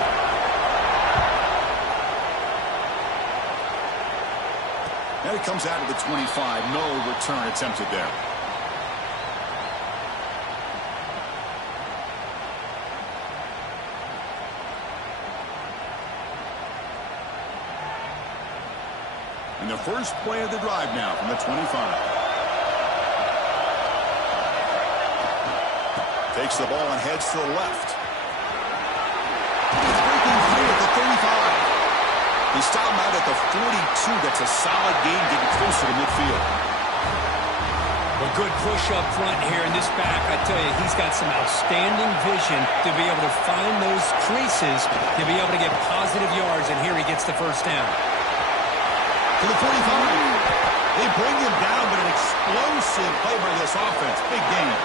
Now he comes out of the 25. No return attempted there. And the first play of the drive now from the 25. Takes the ball and heads to the left. He's breaking free at the 35. The He stopped him out at the 42. That's a solid gain getting closer to midfield. A good push up front here in this back. I tell you, he's got some outstanding vision to be able to find those creases, to be able to get positive yards, and here he gets the first down. To the 45. They bring him down, but an explosive play by this offense. Big game.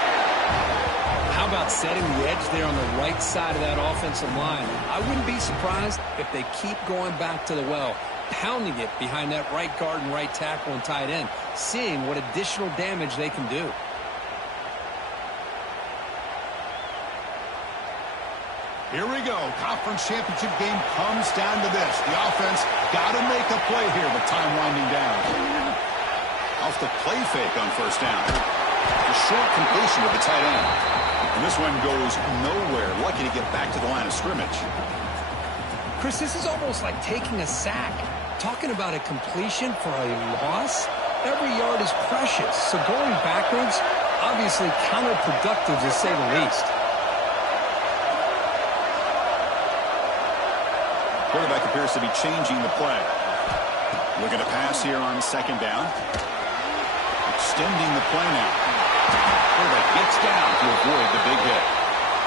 How about setting the edge there on the right side of that offensive line? I wouldn't be surprised if they keep going back to the well, pounding it behind that right guard and right tackle and tight end, seeing what additional damage they can do. Here we go. Conference championship game comes down to this. The offense got to make a play here with time winding down. Off the play fake on first down. A short completion with the tight end. And this one goes nowhere. Lucky to get back to the line of scrimmage. Chris, this is almost like taking a sack. Talking about a completion for a loss, every yard is precious. So going backwards, obviously counterproductive to say the least. Quarterback appears to be changing the play. Looking to pass here on second down. Extending the play now. Quarterback gets down to avoid the big hit.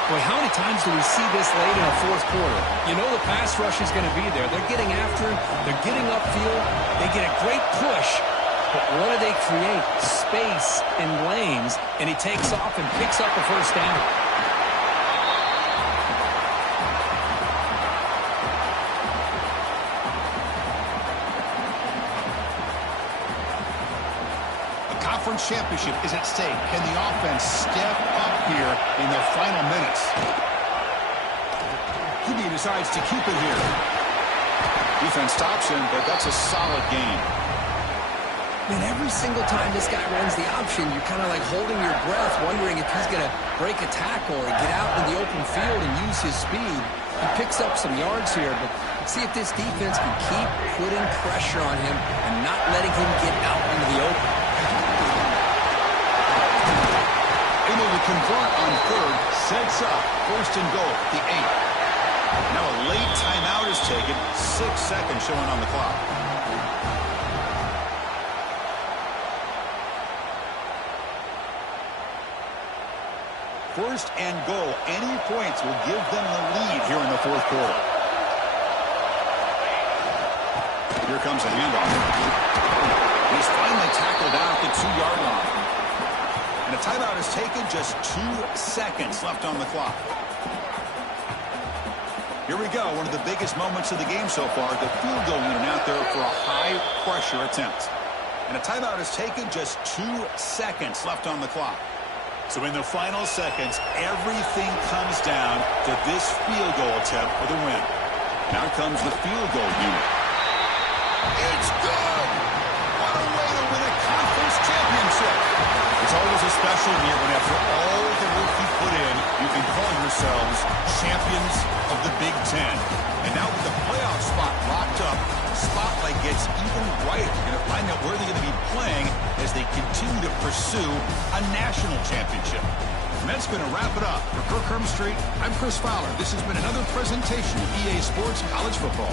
Boy, how many times do we see this late in a fourth quarter? You know the pass rush is going to be there. They're getting after him. They're getting upfield. They get a great push. But what do they create? Space and lanes. And he takes off and picks up a first down. Championship is at stake. Can the offense step up here in their final minutes? He decides to keep it here. Defense stops him, but that's a solid gain. Man, every single time this guy runs the option, you're kind of like holding your breath, wondering if he's going to break a tackle or get out in the open field and use his speed. He picks up some yards here, but see if this defense can keep putting pressure on him and not letting him get out into the open. Able to convert on third, sets up first and goal, the 8. Now a late timeout is taken, 6 seconds showing on the clock. First and goal, any points will give them the lead here in the fourth quarter. Here comes a handoff. He's finally tackled out at the 2-yard line. And a timeout is taken, just 2 seconds left on the clock. Here we go, one of the biggest moments of the game so far. The field goal unit out there for a high-pressure attempt. And a timeout is taken, just 2 seconds left on the clock. So in the final seconds, everything comes down to this field goal attempt for the win. Now comes the field goal unit. It's good! What a way to win a conference championship! It's always a special year when after all the work you put in, you can call yourselves champions of the Big Ten. And now with the playoff spot locked up, the spotlight gets even brighter. You're going to find out where they're going to be playing as they continue to pursue a national championship. And that's going to wrap it up. For Kirk Herbstreit, I'm Chris Fowler. This has been another presentation of EA Sports College Football.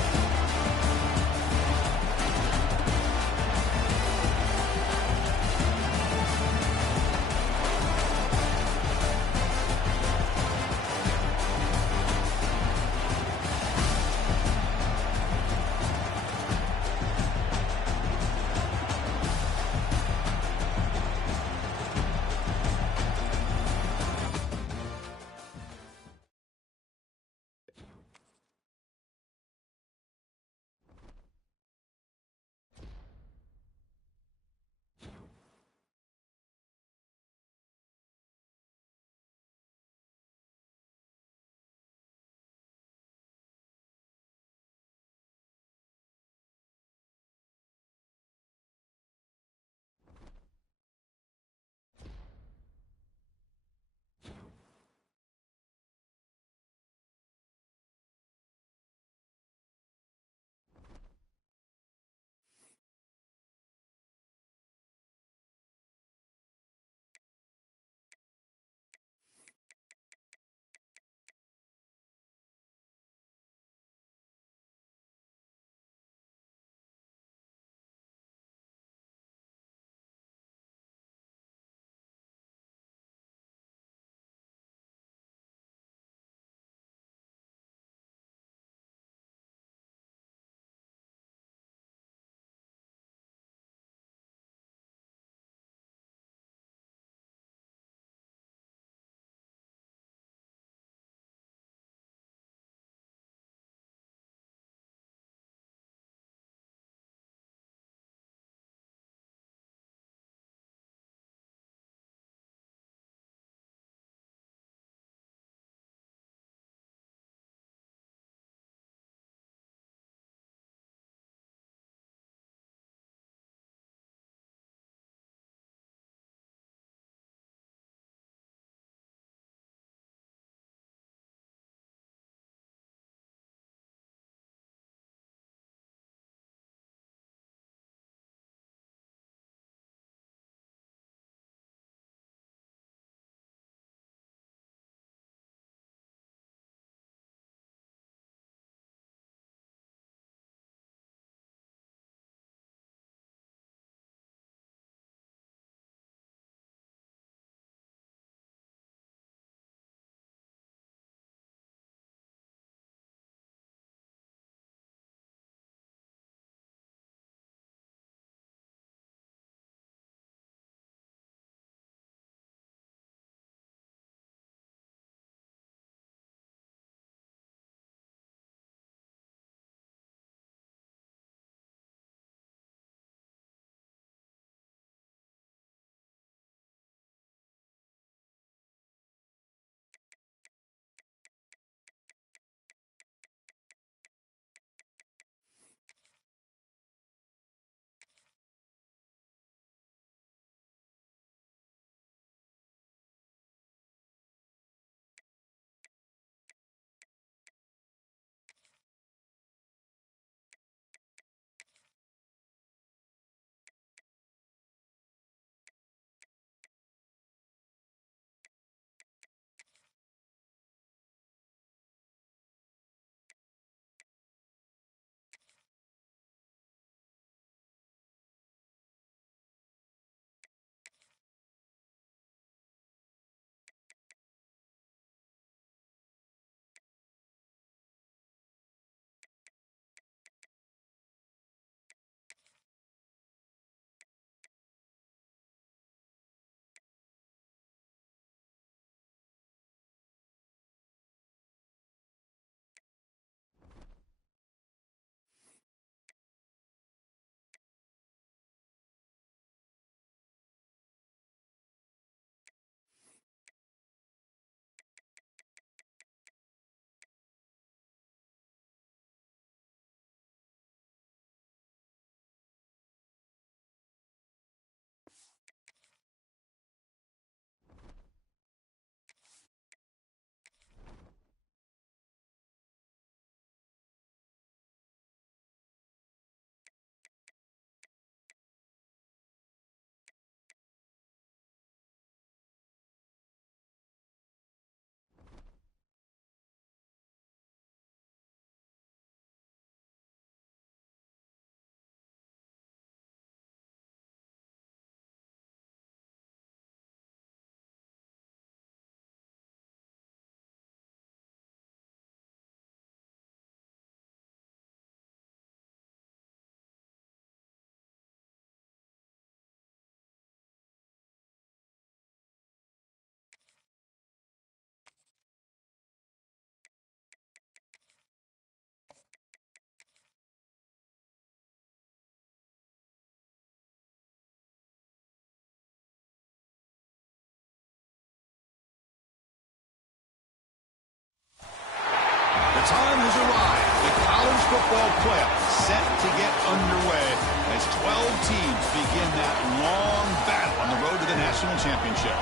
time has arrived. The college football playoff set to get underway as 12 teams begin that long battle on the road to the national championship.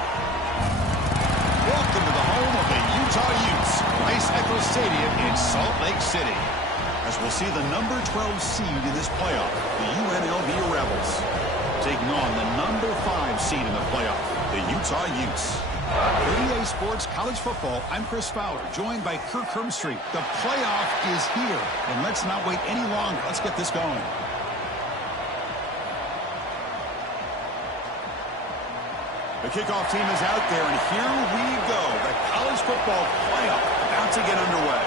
Welcome to the home of the Utah Utes, Rice Eccles Stadium in Salt Lake City, as we'll see the number 12 seed in this playoff, the UNLV Rebels, taking on the number 5 seed in the playoff, the Utah Utes. For EA Sports College Football, I'm Chris Fowler, joined by Kirk Herbstreit. The playoff is here, and let's not wait any longer. Let's get this going. The kickoff team is out there, and here we go. The college football playoff about to get underway.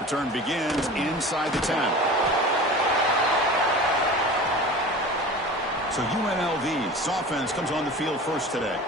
Return begins inside the 10. So UNLV's offense comes on the field first today.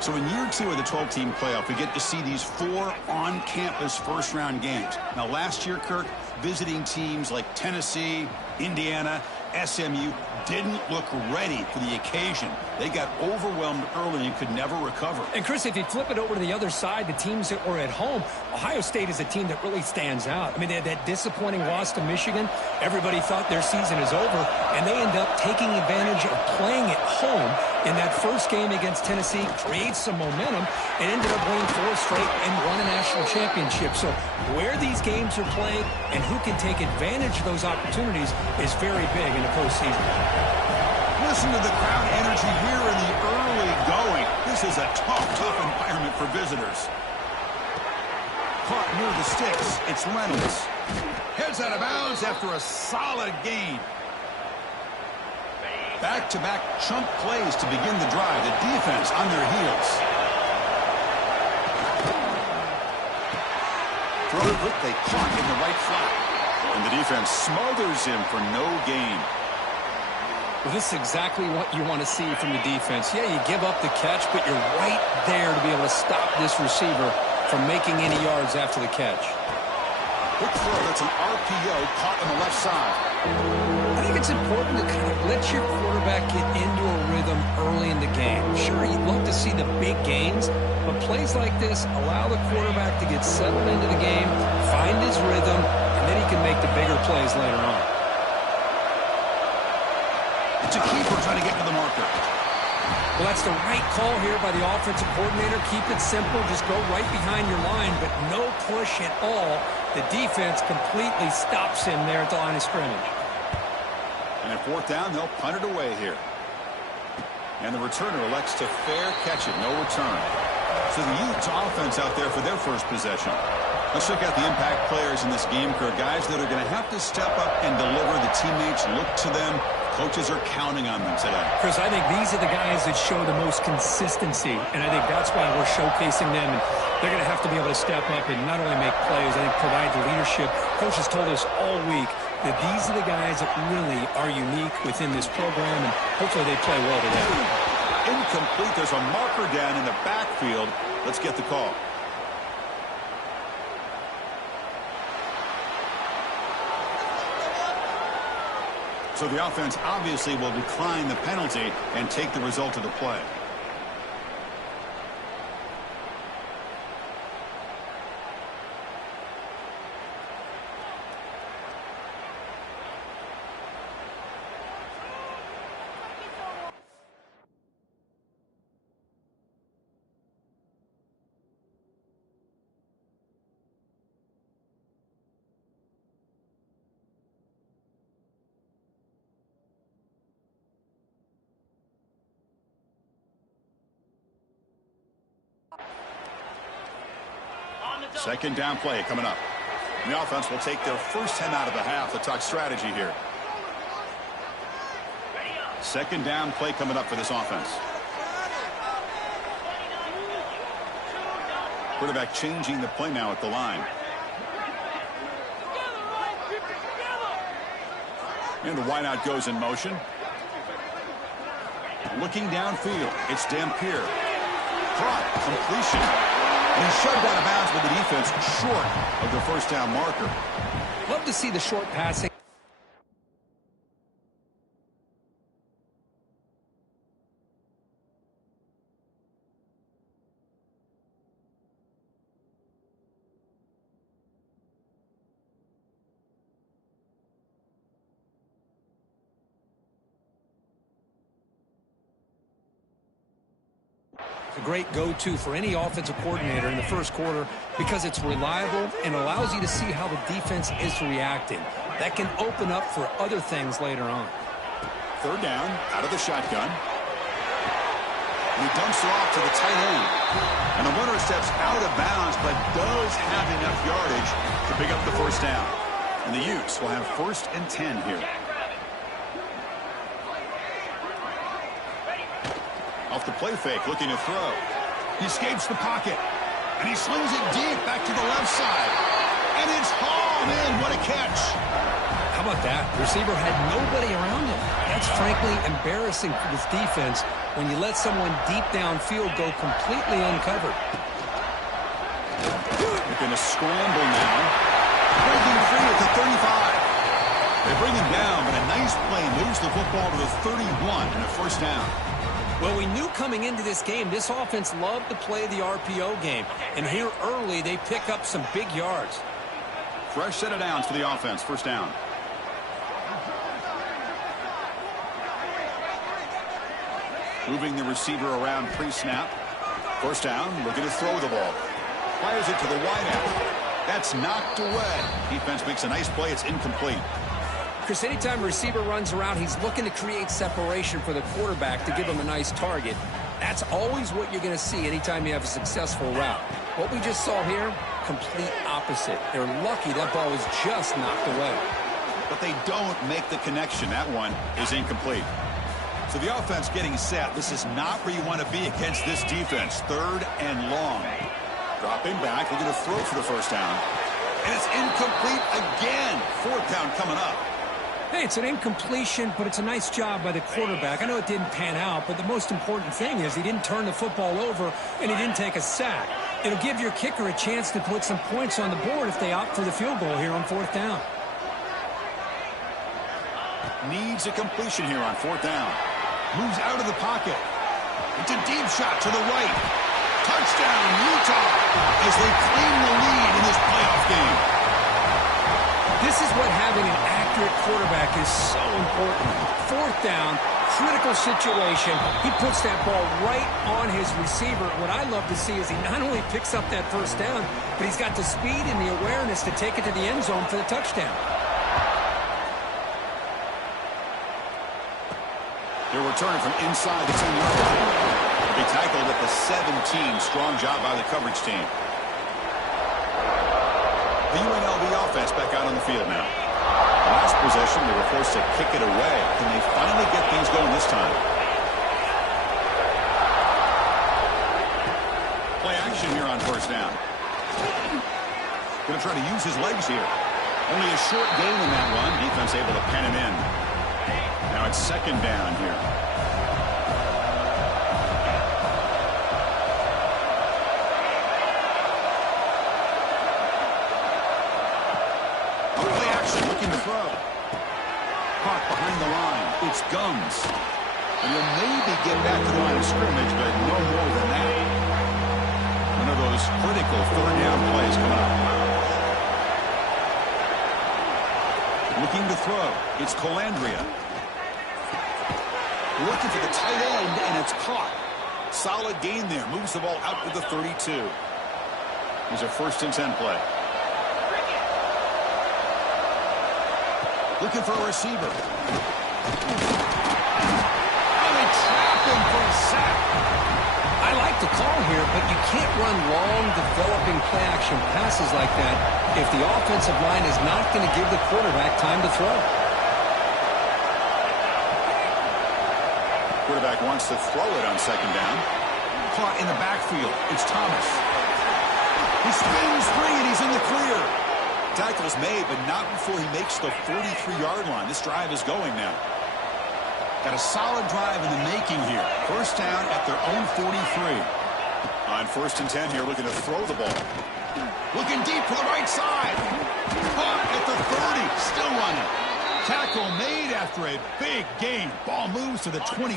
So in year 2 of the 12-team playoff, we get to see these 4 on-campus first-round games. Now, last year, Kirk, visiting teams like Tennessee, Indiana, SMU didn't look ready for the occasion. They got overwhelmed early and could never recover. And, Chris, if you flip it over to the other side, the teams that were at home, Ohio State is a team that really stands out. I mean, they had that disappointing loss to Michigan. Everybody thought their season is over, and they end up taking advantage of playing at home in that first game against Tennessee, create some momentum, and ended up winning 4 straight and won a national championship. So where these games are played and who can take advantage of those opportunities is very big in the postseason. Listen to the crowd energy here in the early going. This is a tough environment for visitors. Caught near the sticks. It's Reynolds. Heads out of bounds after a solid gain. Back-to-back chunk plays to begin the drive. The defense on their heels. Throw quickly caught in the right flat. And the defense smothers him for no gain. Well, this is exactly what you want to see from the defense. Yeah, you give up the catch, but you're right there to be able to stop this receiver from making any yards after the catch. Quick throw, that's an RPO caught on the left side. I think it's important to kind of let your quarterback get into a rhythm early in the game. Sure, you'd love to see the big gains, but plays like this allow the quarterback to get settled into the game, find his rhythm, and then he can make the bigger plays later on. It's a keeper trying to get to the marker. Well, that's the right call here by the offensive coordinator. Keep it simple. Just go right behind your line, but no push at all. The defense completely stops him there at the line of scrimmage. And at 4th down, they'll punt it away here. And the returner elects to fair catch it. No return. So the Utes offense out there for their first possession. Let's check out the impact players in this game, Kirk. Guys that are going to have to step up and deliver. The teammates look to them. Coaches are counting on them today. Chris, I think these are the guys that show the most consistency, and I think that's why we're showcasing them. And they're going to have to be able to step up and not only make plays, I think provide the leadership. Coaches told us all week that these are the guys that really are unique within this program, and hopefully they play well today. Incomplete. There's a marker down in the backfield. Let's get the call. So the offense obviously will decline the penalty and take the result of the play. Second down play coming up. The offense will take their first 10 out of the half. Let's talk strategy here. Second down play coming up for this offense. Quarterback changing the play now at the line. And the wideout goes in motion. Looking downfield, it's Dampier. Caught, completion. And he's shoved out of bounds with the defense short of the first down marker. Love to see the short passing. a great go-to for any offensive coordinator in the first quarter because it's reliable and allows you to see how the defense is reacting. That can open up for other things later on. Third down, out of the shotgun. And he dumps it off to the tight end. And the runner steps out of bounds, but does have enough yardage to pick up the first down. And the Utes will have 1st and 10 here. Off the play fake, looking to throw. He escapes the pocket. And he slings it deep back to the left side. And it's hauled in. What a catch. How about that? The receiver had nobody around him. That's frankly embarrassing for this defense when you let someone deep downfield go completely uncovered. They're going to scramble now. Breaking free at the 35. They bring him down, but a nice play moves the football to the 31 and a first down. Well, we knew coming into this game, this offense loved to play the RPO game. And here early, they pick up some big yards. Fresh set of downs for the offense. First down. Moving the receiver around pre-snap. First down, looking to throw the ball. Fires it to the wideout. That's knocked away. Defense makes a nice play. It's incomplete. Chris, anytime a receiver runs around, he's looking to create separation for the quarterback to give him a nice target. That's always what you're going to see anytime you have a successful route. What we just saw here, complete opposite. They're lucky that ball was just knocked away. But they don't make the connection. That one is incomplete. So the offense getting set. This is not where you want to be against this defense. 3rd and long. Dropping back, looking to throw for the first down. And it's incomplete again. 4th down coming up. Hey, it's an incompletion, but it's a nice job by the quarterback. I know it didn't pan out, but the most important thing is he didn't turn the football over and he didn't take a sack. It'll give your kicker a chance to put some points on the board if they opt for the field goal here on 4th down. Needs a completion here on 4th down. Moves out of the pocket. It's a deep shot to the right. Touchdown, Utah, as they claim the lead in this playoff game. This is what having an accurate quarterback is so important. 4th down, critical situation. He puts that ball right on his receiver. What I love to see is he not only picks up that first down, but he's got the speed and the awareness to take it to the end zone for the touchdown. They're returning from inside the 10-yard line. They'll be tackled at the 17. Strong job by the coverage team. The UNLV offense back out on the field now. Last possession, they were forced to kick it away. Can they finally get things going this time? Play action here on first down. Going to try to use his legs here. Only a short gain in that run. Defense able to pen him in. Now it's 2nd down here. Play action, looking to throw. Caught behind the line. It's Gums. And he'll maybe get back to the line of scrimmage, but no more than that. One of those critical 3rd down plays coming up. Looking to throw. It's Colandrea. Looking for the tight end, and it's caught. Solid gain there. Moves the ball out to the 32. Here's a 1st and 10 play. Looking for a receiver. Oh, they trap him for a sack. I like the call here, but you can't run long, developing play-action passes like that if the offensive line is not going to give the quarterback time to throw. Quarterback wants to throw it on 2nd down. Caught in the backfield. It's Thomas. He spins free, and he's in the clear. Tackle's made, but not before he makes the 43-yard line. This drive is going now. Got a solid drive in the making here. First down at their own 43. On 1st and 10 here, looking to throw the ball. Looking deep to the right side. Caught at the 30. Still running. Tackle made after a big gain. Ball moves to the 21.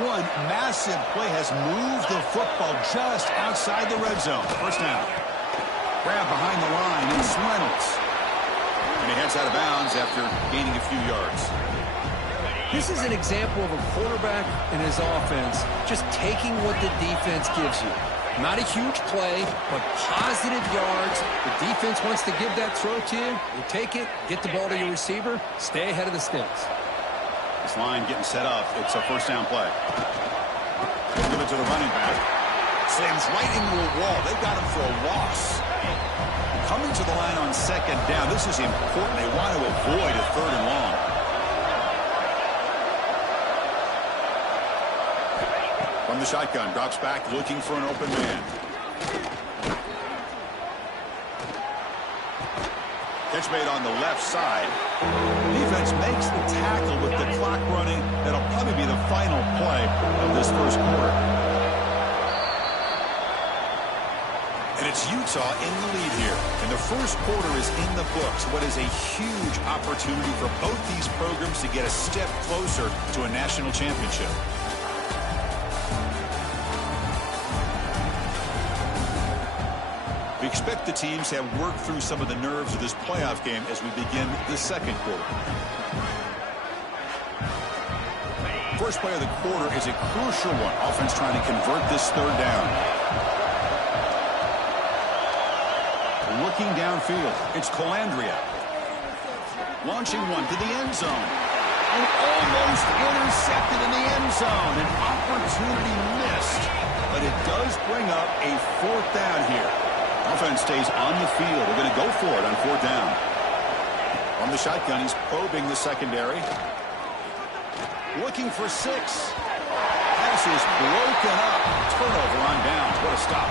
One massive play has moved the football just outside the red zone. First down. Grab behind the line. It's Reynolds. And he heads out of bounds after gaining a few yards. This is an example of a quarterback and his offense just taking what the defense gives you. Not a huge play, but positive yards. The defense wants to give that throw to you. You take it, get the ball to your receiver, stay ahead of the sticks. This line getting set up. It's a first down play. Give it to the running back. Slams right into a wall. They got him for a loss. Coming to the line on second down. This is important. They want to avoid a third and long. From the shotgun, drops back, looking for an open man. Catch made on the left side. Defense makes the tackle with the clock running. That'll probably be the final play of this first quarter. And it's Utah in the lead here. And the first quarter is in the books. What is a huge opportunity for both these programs to get a step closer to a national championship. We expect the teams to have worked through some of the nerves of this playoff game as we begin the second quarter. First play of the quarter is a crucial one. Offense trying to convert this third down. Looking downfield, it's Colandrea. Launching one to the end zone. And almost intercepted in the end zone. An opportunity missed. But it does bring up a fourth down here. Offense stays on the field. They're going to go for it on fourth down. On the shotgun, he's probing the secondary. Looking for 6. Pass is broken up. Turnover on downs. What a stop.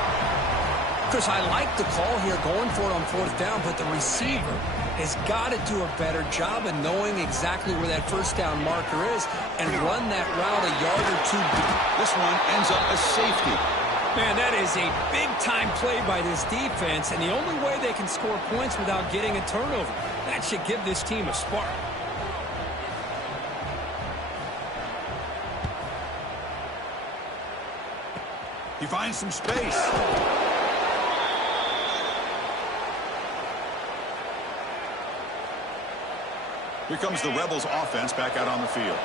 Chris, I like the call here going for it on fourth down, but the receiver has got to do a better job of knowing exactly where that first down marker is and run that route a yard or two. This one ends up a safety. Man, that is a big-time play by this defense, and the only way they can score points without getting a turnover. That should give this team a spark. He finds some space. Here comes the Rebels offense back out on the field.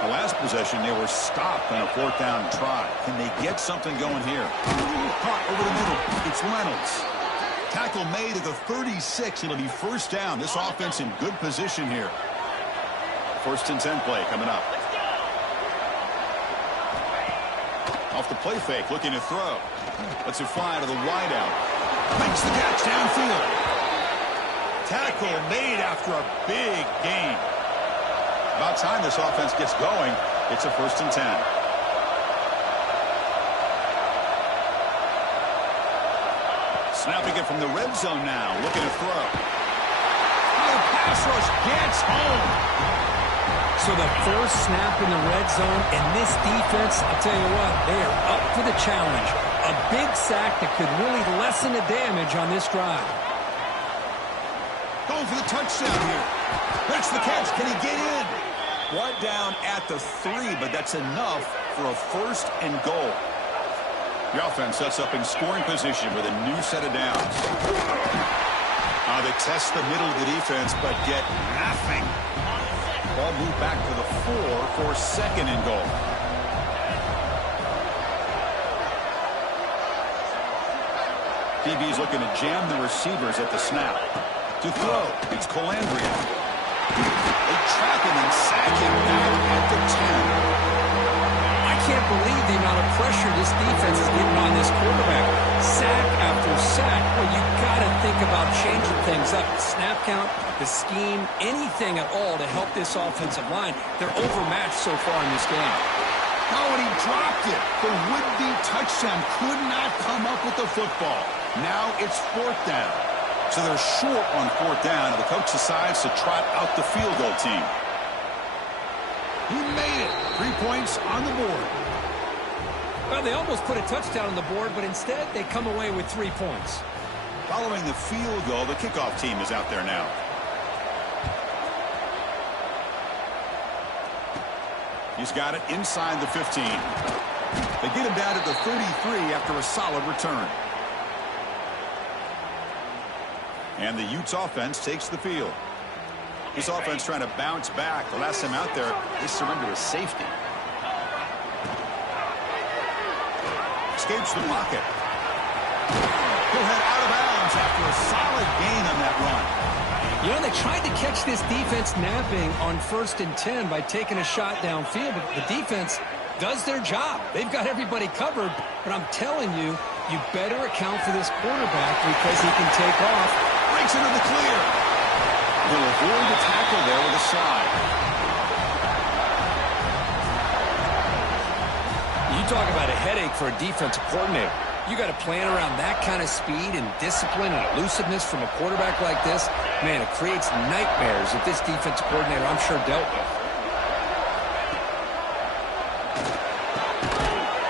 The last possession, they were stopped on a fourth down try. Can they get something going here? Caught over the middle. It's Reynolds. Tackle made at the 36. It'll be first down. This offense in good position here. First and 10 play coming up. Off the play fake, looking to throw. Lets it fly to the wideout. Makes the catch downfield. Tackle made after a big gain. About time this offense gets going. It's a first and 10. Snapping it from the red zone now. Looking to throw. The pass rush gets home. So the first snap in the red zone, and this defense, I'll tell you what, they are up for the challenge. A big sack that could really lessen the damage on this drive. Going for the touchdown here. Makes the catch. Can he get in? Brought down at the 3, but that's enough for a first and goal. The offense sets up in scoring position with a new set of downs. They test the middle of the defense, but get nothing. Ball moved back to the 4 for second and goal. DB's looking to jam the receivers at the snap. To throw, it's Colandrea. They trap him and sack him back at the 10. I can't believe the amount of pressure this defense is getting on this quarterback. Sack after sack. Well, you got to think about changing things up. The snap count, the scheme, anything at all to help this offensive line. They're overmatched so far in this game. Oh, and he dropped it. The would-be touchdown could not come up with the football. Now it's fourth down. So they're short on fourth down, and the coach decides to trot out the field goal team. He made it. 3 points on the board. Well, they almost put a touchdown on the board, but instead they come away with 3 points. Following the field goal, the kickoff team is out there now. He's got it inside the 15. They get him down at the 33 after a solid return. And the Utes offense takes the field. This offense trying to bounce back. The last time out there, they surrendered a safety. Escapes the pocket. He'll head out of bounds after a solid gain on that run. You know, they tried to catch this defense napping on 1st and 10 by taking a shot downfield, but the defense does their job. They've got everybody covered, but I'm telling you, you better account for this quarterback because he can take off. Breaks into the clear. He'll avoid the tackle there with a slide. You talk about a headache for a defensive coordinator. You got to plan around that kind of speed and discipline and elusiveness from a quarterback like this. Man, it creates nightmares that this defensive coordinator, I'm sure, dealt with.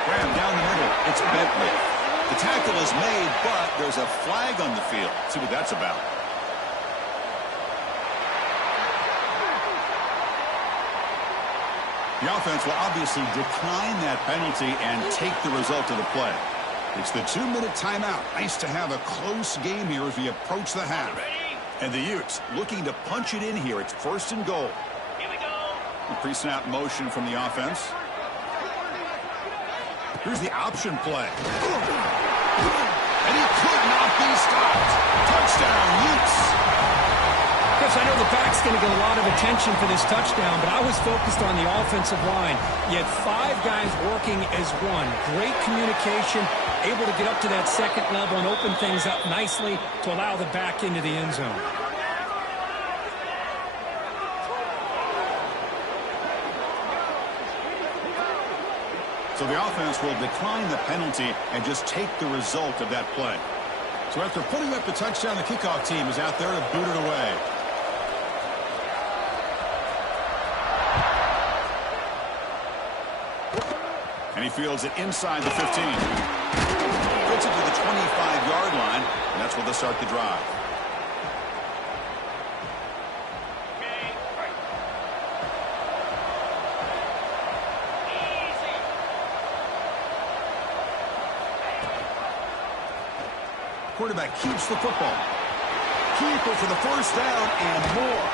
Graham down the middle. It's Bentley. The tackle is made, but there's a flag on the field. Let's see what that's about. The offense will obviously decline that penalty and take the result of the play. It's the 2-minute timeout. Nice to have a close game here as we approach the half. And the Utes looking to punch it in here. It's 1st and goal. Here we go. The pre-snap motion from the offense. Here's the option play. And he could not be stopped. Touchdown, Utes. Chris, I know the back's going to get a lot of attention for this touchdown, but I was focused on the offensive line. You had 5 guys working as one. Great communication, able to get up to that second level and open things up nicely to allow the back into the end zone. So the offense will decline the penalty and just take the result of that play. So after putting up the touchdown, the kickoff team is out there to boot it away. And he fields it inside the 15. Puts it to the 25-yard line, and that's where they'll start the drive. Quarterback keeps the football. Keeper for the 1st down and more.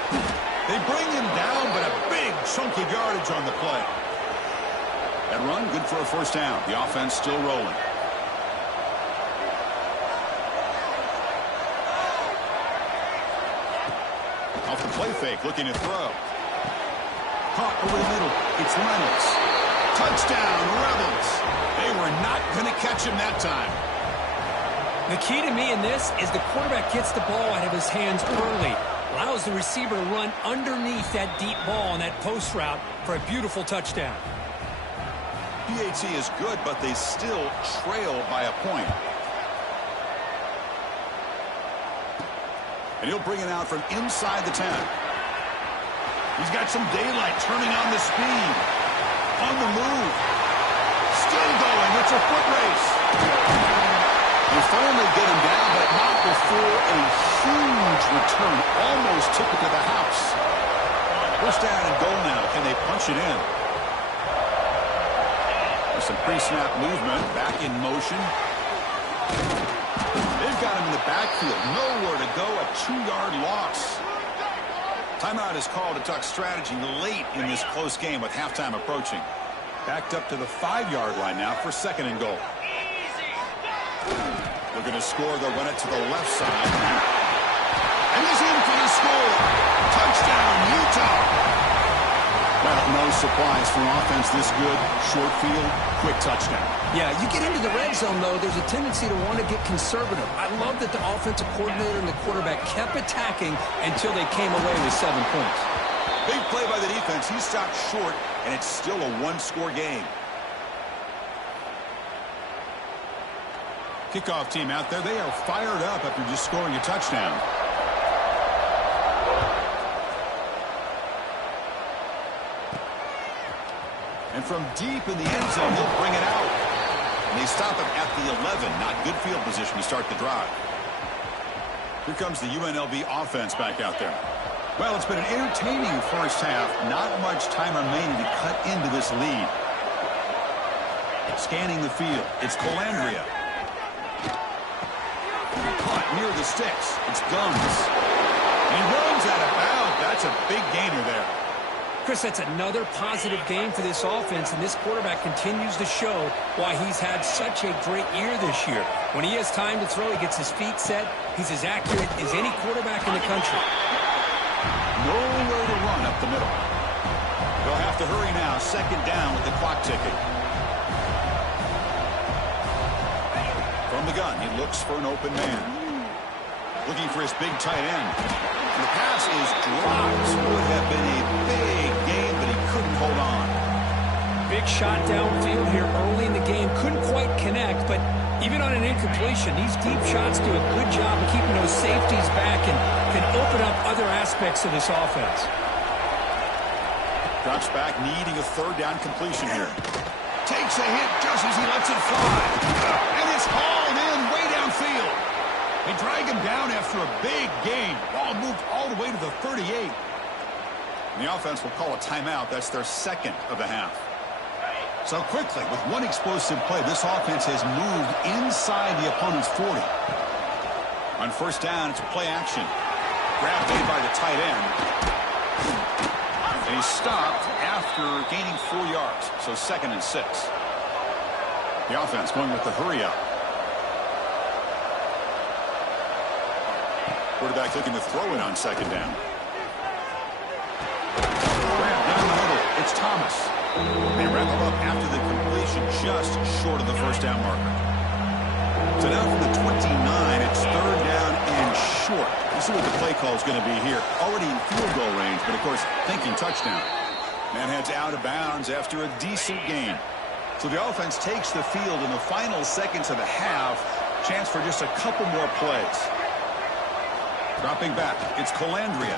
They bring him down, but a big chunky yardage on the play. That run, good for a 1st down. The offense still rolling. Off the play fake, looking to throw. Caught over the middle. It's Reynolds. Touchdown, Rebels. They were not going to catch him that time. The key to me in this is the quarterback gets the ball out of his hands early, allows the receiver to run underneath that deep ball on that post route for a beautiful touchdown. PAT is good, but they still trail by a point. And he'll bring it out from inside the 10. He's got some daylight turning on the speed. On the move. Still going. It's a foot race. They finally get him down, but not before a huge return. Almost took it to the house. 1st down and goal now. Can they punch it in? There's some pre-snap movement. Back in motion. They've got him in the backfield. Nowhere to go. A 2-yard loss. Timeout is called to talk strategy late in this close game with halftime approaching. Backed up to the 5-yard line now for 2nd and goal. Looking to score. They'll run it to the left side. And he's in for the score. Touchdown, Utah. Well, no surprise for offense this good. Short field, quick touchdown. Yeah, you get into the red zone, though, there's a tendency to want to get conservative. I love that the offensive coordinator and the quarterback kept attacking until they came away with 7 points. Big play by the defense. He stopped short, and it's still a 1-score game. Kickoff team out there. They are fired up after just scoring a touchdown. And from deep in the end zone, they'll bring it out. And they stop him at the 11. Not good field position to start the drive. Here comes the UNLV offense back out there. Well, it's been an entertaining 1st half. Not much time remaining to cut into this lead. Scanning the field. It's Colandria. Caught near the sticks. It's Guns. He runs out of bounds. That's a big gainer there. Chris, that's another positive game for this offense, and this quarterback continues to show why he's had such a great year this year. When he has time to throw, he gets his feet set. He's as accurate as any quarterback in the country. Nowhere to run up the middle. They'll have to hurry now. Second down with the clock ticking. From the gun, he looks for an open man. Looking for his big tight end. And the pass is dropped. Would have been a big game, but he couldn't hold on. Big shot downfield here early in the game. Couldn't quite connect, but even on an incompletion, these deep shots do a good job of keeping those safeties back and can open up other aspects of this offense. Drops back, needing a third down completion here. Takes a hit just as he lets it fly. And it's hauled in way downfield. They drag him down after a big gain. Ball moved all the way to the 38. And the offense will call a timeout. That's their second of the half. So quickly, with one explosive play, this offense has moved inside the opponent's 40. On first down, it's play action. Grab made by the tight end. And he's stopped after gaining 4 yards. So 2nd and 6. The offense going with the hurry up. Quarterback looking to throw it on 2nd down. Grab down the middle. It's Thomas. They wrap him up after the completion just short of the first down marker. So now from the 29, it's 3rd down and short. We'll see what the play call is going to be here. Already in field goal range, but of course thinking touchdown. Man heads out of bounds after a decent gain. So the offense takes the field in the final seconds of the half. Chance for just a couple more plays. Dropping back, it's Colandrea.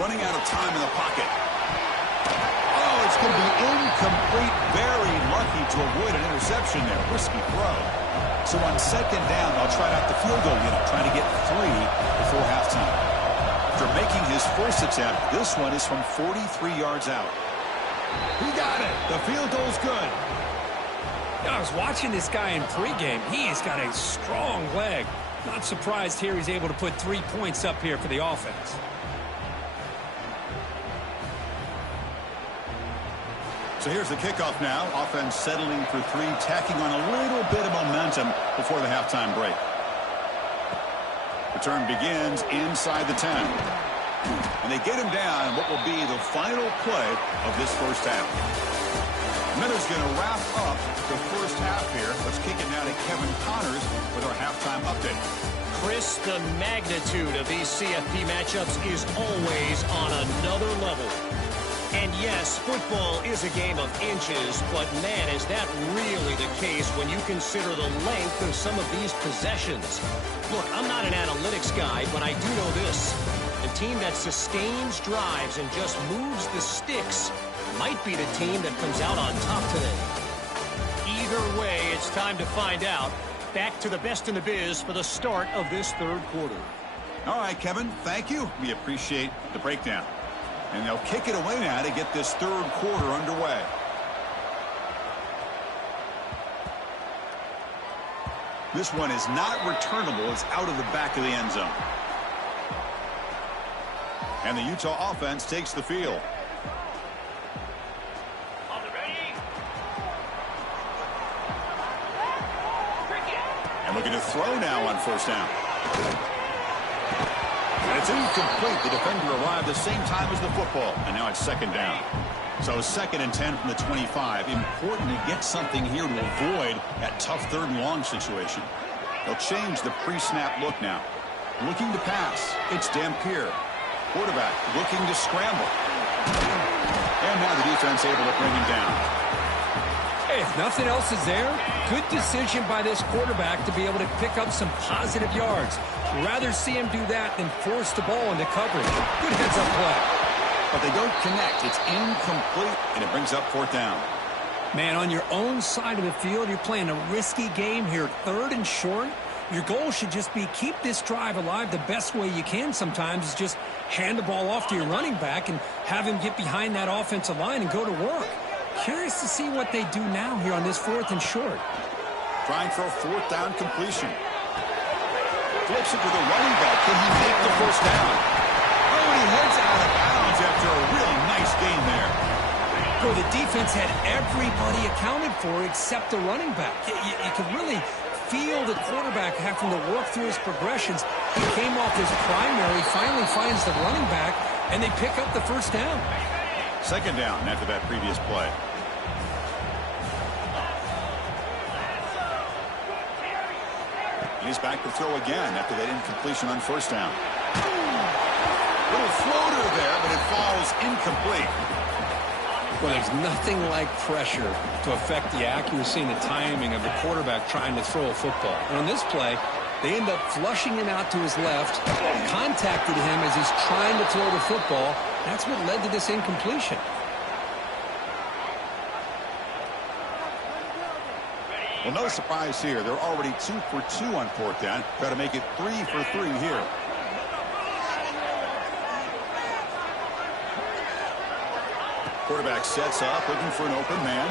Running out of time in the pocket. Oh, it's going to be incomplete. Very lucky to avoid an interception there. Risky throw. So on 2nd down, they'll try out the field goal unit, trying to get 3 before halftime. After making his first attempt, this one is from 43 yards out. He got it. The field goal's good. I was watching this guy in pregame. He has got a strong leg. Not surprised here he's able to put 3 points up here for the offense. So here's the kickoff now. Offense settling for 3, tacking on a little bit of momentum before the halftime break. Return begins inside the 10. And they get him down what will be the final play of this first half. Miller's going to wrap up the first half here. Let's kick it now to Kevin Connors with our halftime update. Chris, the magnitude of these CFP matchups is always on another level. And yes, football is a game of inches, but man, is that really the case when you consider the length of some of these possessions. Look, I'm not an analytics guy, but I do know this. The team that sustains drives and just moves the sticks might be the team that comes out on top today. Either way, it's time to find out. Back to the best in the biz for the start of this 3rd quarter. All right, Kevin, thank you. We appreciate the breakdown. And they'll kick it away now to get this 3rd quarter underway. This one is not returnable. It's out of the back of the end zone. And the Utah offense takes the field. And looking to throw now on first down. And it's incomplete. The defender arrived the same time as the football. And now it's 2nd down. So 2nd and 10 from the 25. Important to get something here to avoid that tough 3rd and long situation. They'll change the pre-snap look now. Looking to pass. It's Dampier. Quarterback looking to scramble. And now the defense able to bring him down. Hey, if nothing else is there, good decision by this quarterback to be able to pick up some positive yards. Rather see him do that than force the ball into coverage. Good heads-up play. But they don't connect. It's incomplete, and it brings up 4th down. Man, on your own side of the field, you're playing a risky game here, 3rd and short. Your goal should just be keep this drive alive the best way you can sometimes is just hand the ball off to your running back and have him get behind that offensive line and go to work. Curious to see what they do now here on this 4th and short. Trying for a 4th down completion. Flips it to the running back. Can he make the first down? Oh, and he heads out of defense had everybody accounted for except the running back. You could really feel the quarterback having to work through his progressions. He came off his primary, finally finds the running back, and they pick up the first down. Second down after that previous play. He's back to throw again after that incompletion on first down. Little floater there, but it falls incomplete. Well, there's nothing like pressure to affect the accuracy and the timing of the quarterback trying to throw a football. And on this play, they end up flushing him out to his left, contacted him as he's trying to throw the football. That's what led to this incompletion. Well, no surprise here. They're already 2 for 2 on fourth down. Got to make it 3 for 3 here. Quarterback sets up, looking for an open man.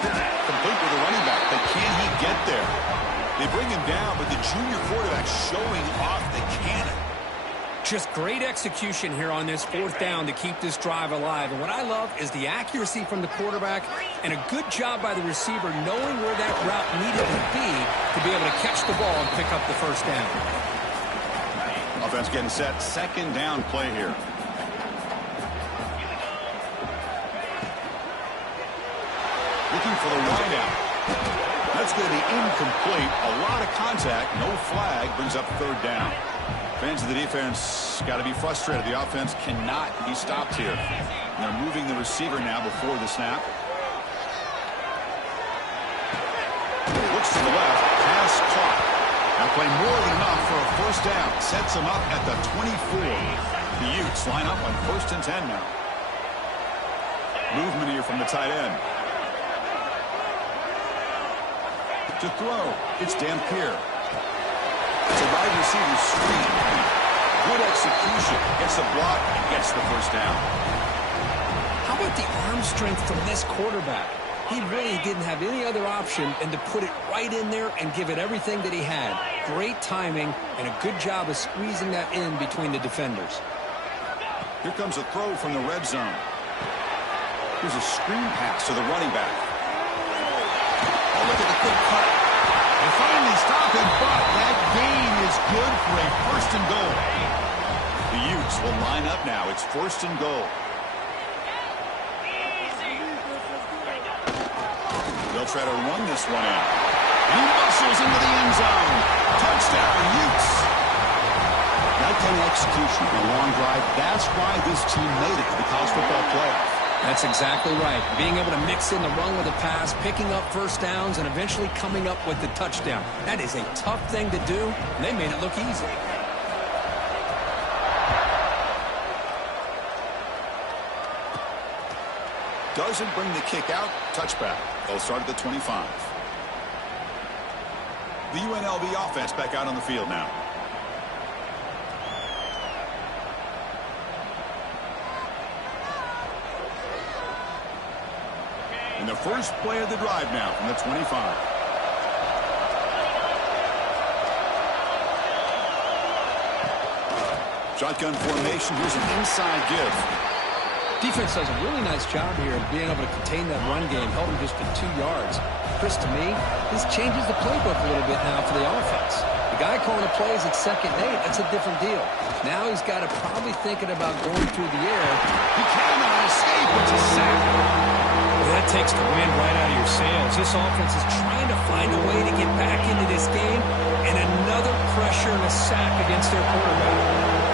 Complete with the running back, but can he get there? They bring him down, but the junior quarterback showing off the cannon. Just great execution here on this fourth down to keep this drive alive. And what I love is the accuracy from the quarterback and a good job by the receiver knowing where that route needed to be able to catch the ball and pick up the first down. Offense getting set. Second down play here. Looking for the wideout. That's going to be incomplete. A lot of contact. No flag. Brings up third down. Fans of the defense got to be frustrated. The offense cannot be stopped here. And they're moving the receiver now before the snap. Looks to the left. Pass caught. Now play more than enough for a first down. Sets him up at the 24. The Utes line up on 1st and 10 now. Movement here from the tight end. To throw, it's Dampier. It's a wide receiver screen. Good execution. Gets a block and gets the first down. How about the arm strength from this quarterback? He really didn't have any other option than to put it right in there and give it everything that he had. Great timing and a good job of squeezing that in between the defenders. Here comes a throw from the red zone. Here's a screen pass to the running back. Oh, look at the quick cut. They finally stop him, but that gain is good for a 1st and goal. The Utes will line up now. It's 1st and goal. They'll try to run this one in. And he muscles into the end zone. Touchdown, Utes. That kind of execution in a long drive, that's why this team made it to the college football playoff. That's exactly right. Being able to mix in the run with a pass, picking up first downs, and eventually coming up with the touchdown. That is a tough thing to do, and they made it look easy. Doesn't bring the kick out. Touchback. They'll start at the 25. The UNLV offense back out on the field now. And the first play of the drive now from the 25. Shotgun formation. Here's an inside give. Defense does a really nice job here of being able to contain that run game, held him just to 2 yards. Chris, to me, this changes the playbook a little bit now for the offense. The guy calling the plays at 2nd and 8, that's a different deal. Now he's got to probably thinking about going through the air. He cannot escape. It's a sack. Well, that takes the wind right out of your sails. This offense is trying to find a way to get back into this game, and another pressure and a sack against their quarterback.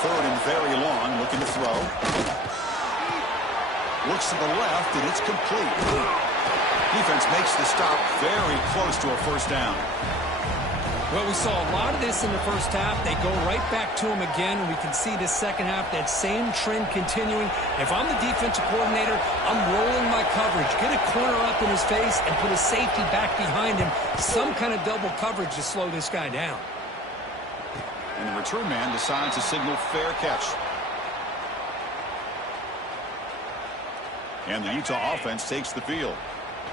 Third and very long, looking to throw. Looks to the left, and it's complete. Defense makes the stop very close to a first down. Well, we saw a lot of this in the first half. They go right back to him again, and we can see the second half, that same trend continuing. If I'm the defensive coordinator, I'm rolling my coverage. Get a corner up in his face and put a safety back behind him. Some kind of double coverage to slow this guy down. And the return man decides to signal fair catch. And the Utah offense takes the field.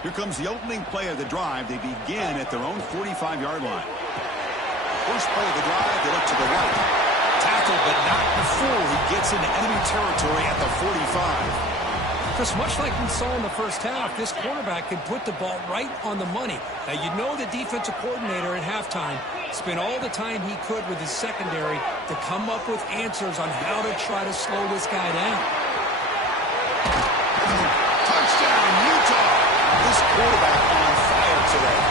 Here comes the opening play of the drive. They begin at their own 45-yard line. First play of the drive, they look to the right. Tackled, but not before he gets into enemy territory at the 45. Chris, much like we saw in the first half, this quarterback can put the ball right on the money. Now, you know the defensive coordinator at halftime spent all the time he could with his secondary to come up with answers on how to try to slow this guy down. Touchdown, Utah! This quarterback on fire today.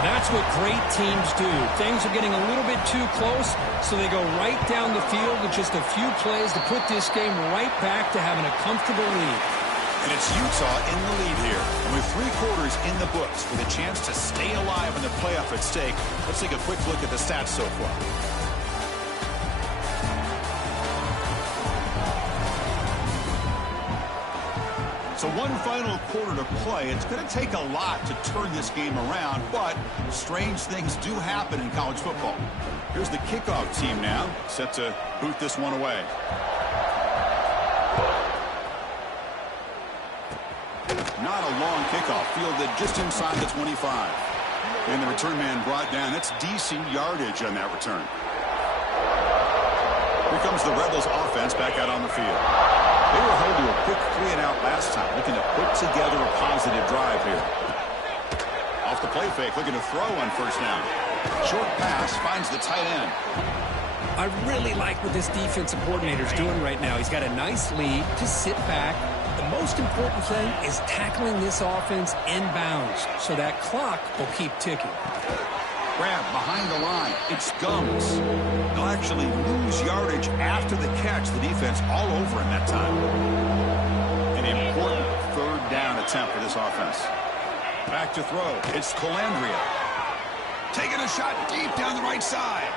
That's what great teams do. Things are getting a little bit too close, so they go right down the field with just a few plays to put this game right back to having a comfortable lead. And it's Utah in the lead here. And with 3 quarters in the books with a chance to stay alive in the playoff at stake, let's take a quick look at the stats so far. So one final quarter to play. It's going to take a lot to turn this game around, but strange things do happen in college football. Here's the kickoff team now, set to boot this one away. Not a long kickoff, fielded just inside the 25. And the return man brought down. That's decent yardage on that return. Here comes the Rebels offense back out on the field. They were held to a quick 3-and-out last time, looking to put together a positive drive here. Off the play fake, looking to throw on first down. Short pass finds the tight end. I really like what this defensive coordinator is doing right now. He's got a nice lead. Just sit back. The most important thing is tackling this offense inbounds so that clock will keep ticking. Grab behind the line. It's Gums. They'll actually lose yardage after the catch. The defense all over him that time. An important 3rd down attempt for this offense. Back to throw. It's Calandria. Taking a shot deep down the right side.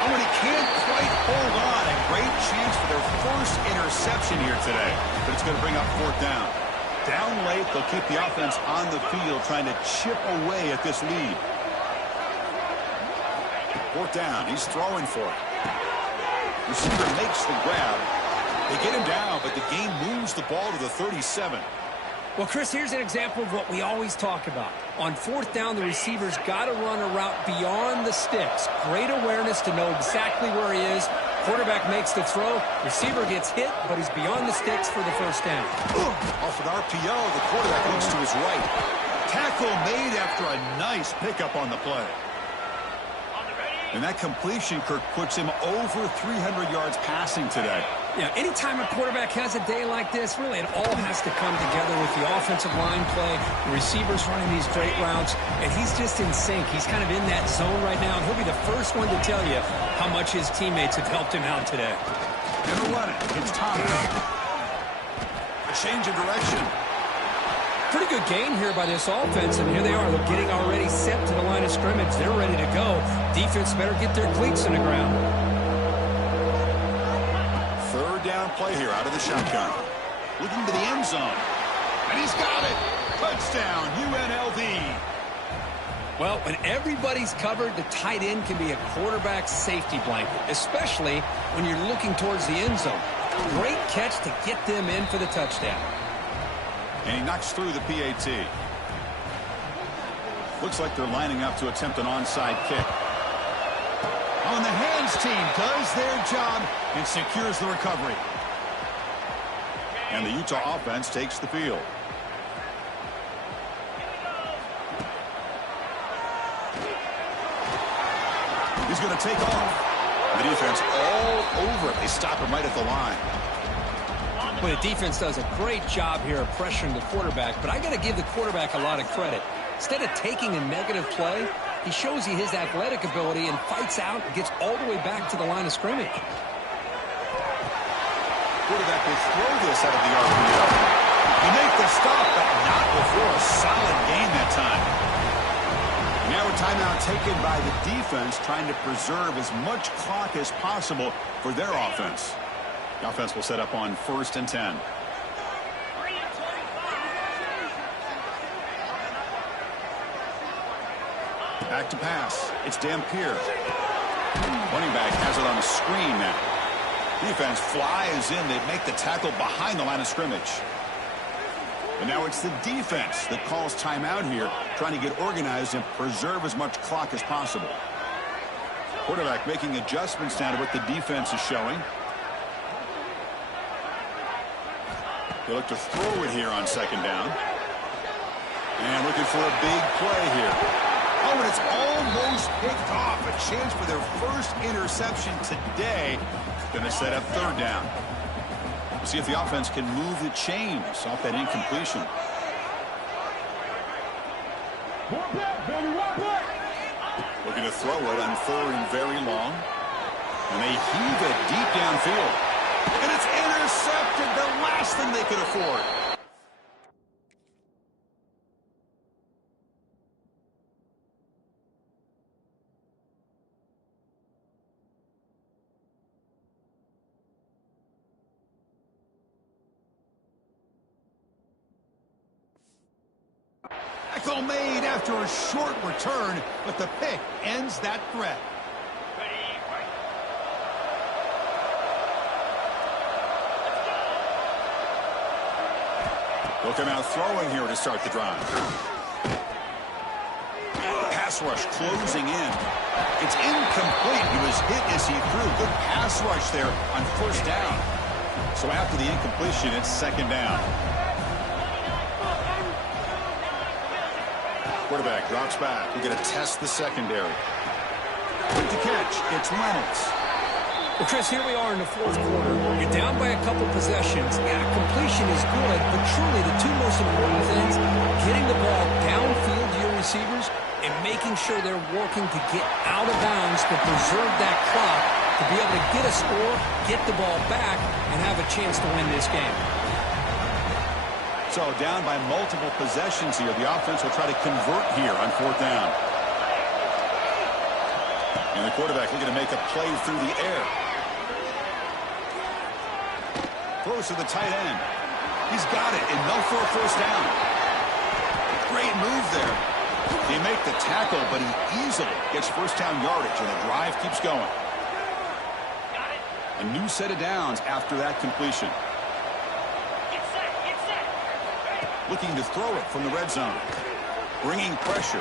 Oh, and he can't quite hold on. A great chance for their first interception here today. But it's going to bring up 4th down. Down late, they'll keep the offense on the field trying to chip away at this lead. 4th down. He's throwing for it. Receiver makes the grab. They get him down, but the game moves the ball to the 37. Well, Chris, here's an example of what we always talk about. On 4th down, the receiver's got to run a route beyond the sticks. Great awareness to know exactly where he is. Quarterback makes the throw. Receiver gets hit, but he's beyond the sticks for the first down. Off an RPO, the quarterback looks to his right. Tackle made after a nice pickup on the play. And that completion, Kirk, puts him over 300 yards passing today. Yeah, anytime a quarterback has a day like this, really it all has to come together with the offensive line play, the receivers running these great routes, and he's just in sync. He's kind of in that zone right now, and he'll be the first one to tell you how much his teammates have helped him out today. Gonna run it. It's Thomas. A change of direction. Pretty good gain here by this offense, and here they are. They're getting already set to the line of scrimmage. They're ready to go. Defense better get their cleats in the ground. 3rd down play here out of the shotgun. Looking to the end zone. And he's got it. Touchdown, UNLV. Well, when everybody's covered, the tight end can be a quarterback's safety blanket, especially when you're looking towards the end zone. Great catch to get them in for the touchdown. And he knocks through the PAT. Looks like they're lining up to attempt an onside kick. On the hands team does their job and secures the recovery. And the Utah offense takes the field. He's going to take off. The defense all over it. They stop him right at the line. Well, the defense does a great job here of pressuring the quarterback, but I got to give the quarterback a lot of credit. Instead of taking a negative play, he shows you his athletic ability and fights out and gets all the way back to the line of scrimmage. Quarterback will throw this out of the RPO. He make the stop, but not before a solid gain that time. Now a timeout taken by the defense, trying to preserve as much clock as possible for their offense. The offense will set up on 1st and 10. Back to pass. It's Dampier. Running back has it on a screen now. Defense flies in. They make the tackle behind the line of scrimmage. And now it's the defense that calls timeout here, trying to get organized and preserve as much clock as possible. Quarterback making adjustments now to what the defense is showing. They look to throw it here on second down. And looking for a big play here. Oh, and it's almost picked off. A chance for their first interception today. Going to set up third down. We'll see if the offense can move the chains off that incompletion. Looking to throw it on third and very long. And they heave it deep downfield. And it's intercepted, the last thing they could afford. Tackle made after a short return, but the pick ends that threat. They'll come out throwing here to start the drive. Pass rush closing in. It's incomplete. He was hit as he threw. Good pass rush there on first down. So after the incompletion, it's second down. Quarterback drops back. We're going to test the secondary. With the catch, it's Reynolds. Well, Chris, here we are in the fourth quarter. You're down by a couple possessions. Yeah, completion is good, but truly the two most important things, getting the ball downfield to your receivers and making sure they're working to get out of bounds to preserve that clock, to be able to get a score, get the ball back, and have a chance to win this game. So down by multiple possessions here. The offense will try to convert here on fourth down. And the quarterback looking to make a play through the air. Throws to the tight end. He's got it, enough for a first down. Great move there. They make the tackle, but he easily gets first down yardage, and the drive keeps going. A new set of downs after that completion. Looking to throw it from the red zone. Bringing pressure.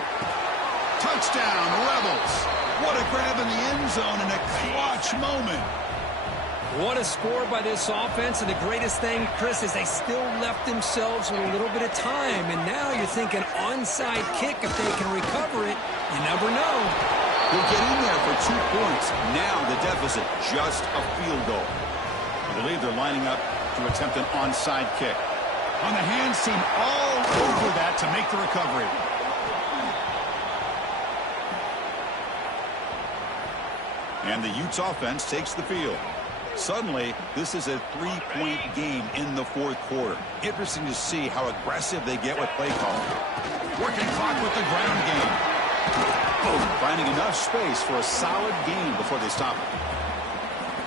Touchdown, Rebels. What a grab in the end zone in a clutch moment. What a score by this offense, and the greatest thing, Chris, is they still left themselves with a little bit of time, and now you're thinking onside kick if they can recover it. You never know. He'll get in there for 2 points. Now the deficit, just a field goal. I believe they're lining up to attempt an onside kick. On the hands team all over that to make the recovery. And the Utes offense takes the field. Suddenly, this is a 3-point game in the fourth quarter. Interesting to see how aggressive they get with play calling. Working clock with the ground game. Boom, finding enough space for a solid game before they stop it.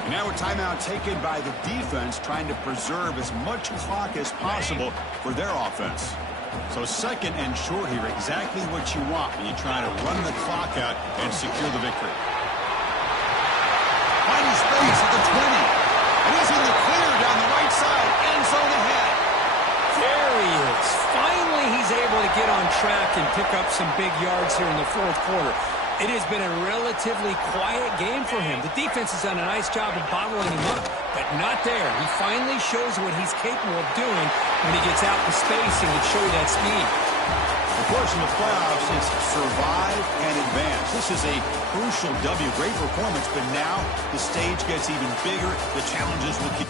And now a timeout taken by the defense, trying to preserve as much clock as possible for their offense. So second and short here, exactly what you want when you try to run the clock out and secure the victory. Finding space at the 20. And he's in the clear down the right side. End zone ahead. There he is. Finally, he's able to get on track and pick up some big yards here in the fourth quarter. It has been a relatively quiet game for him. The defense has done a nice job of bottling him up, but not there. He finally shows what he's capable of doing when he gets out in space and can show you that speed. Of course, in the playoffs, it's survive and advance. This is a crucial W. Great performance, but now the stage gets even bigger. The challenges will keep.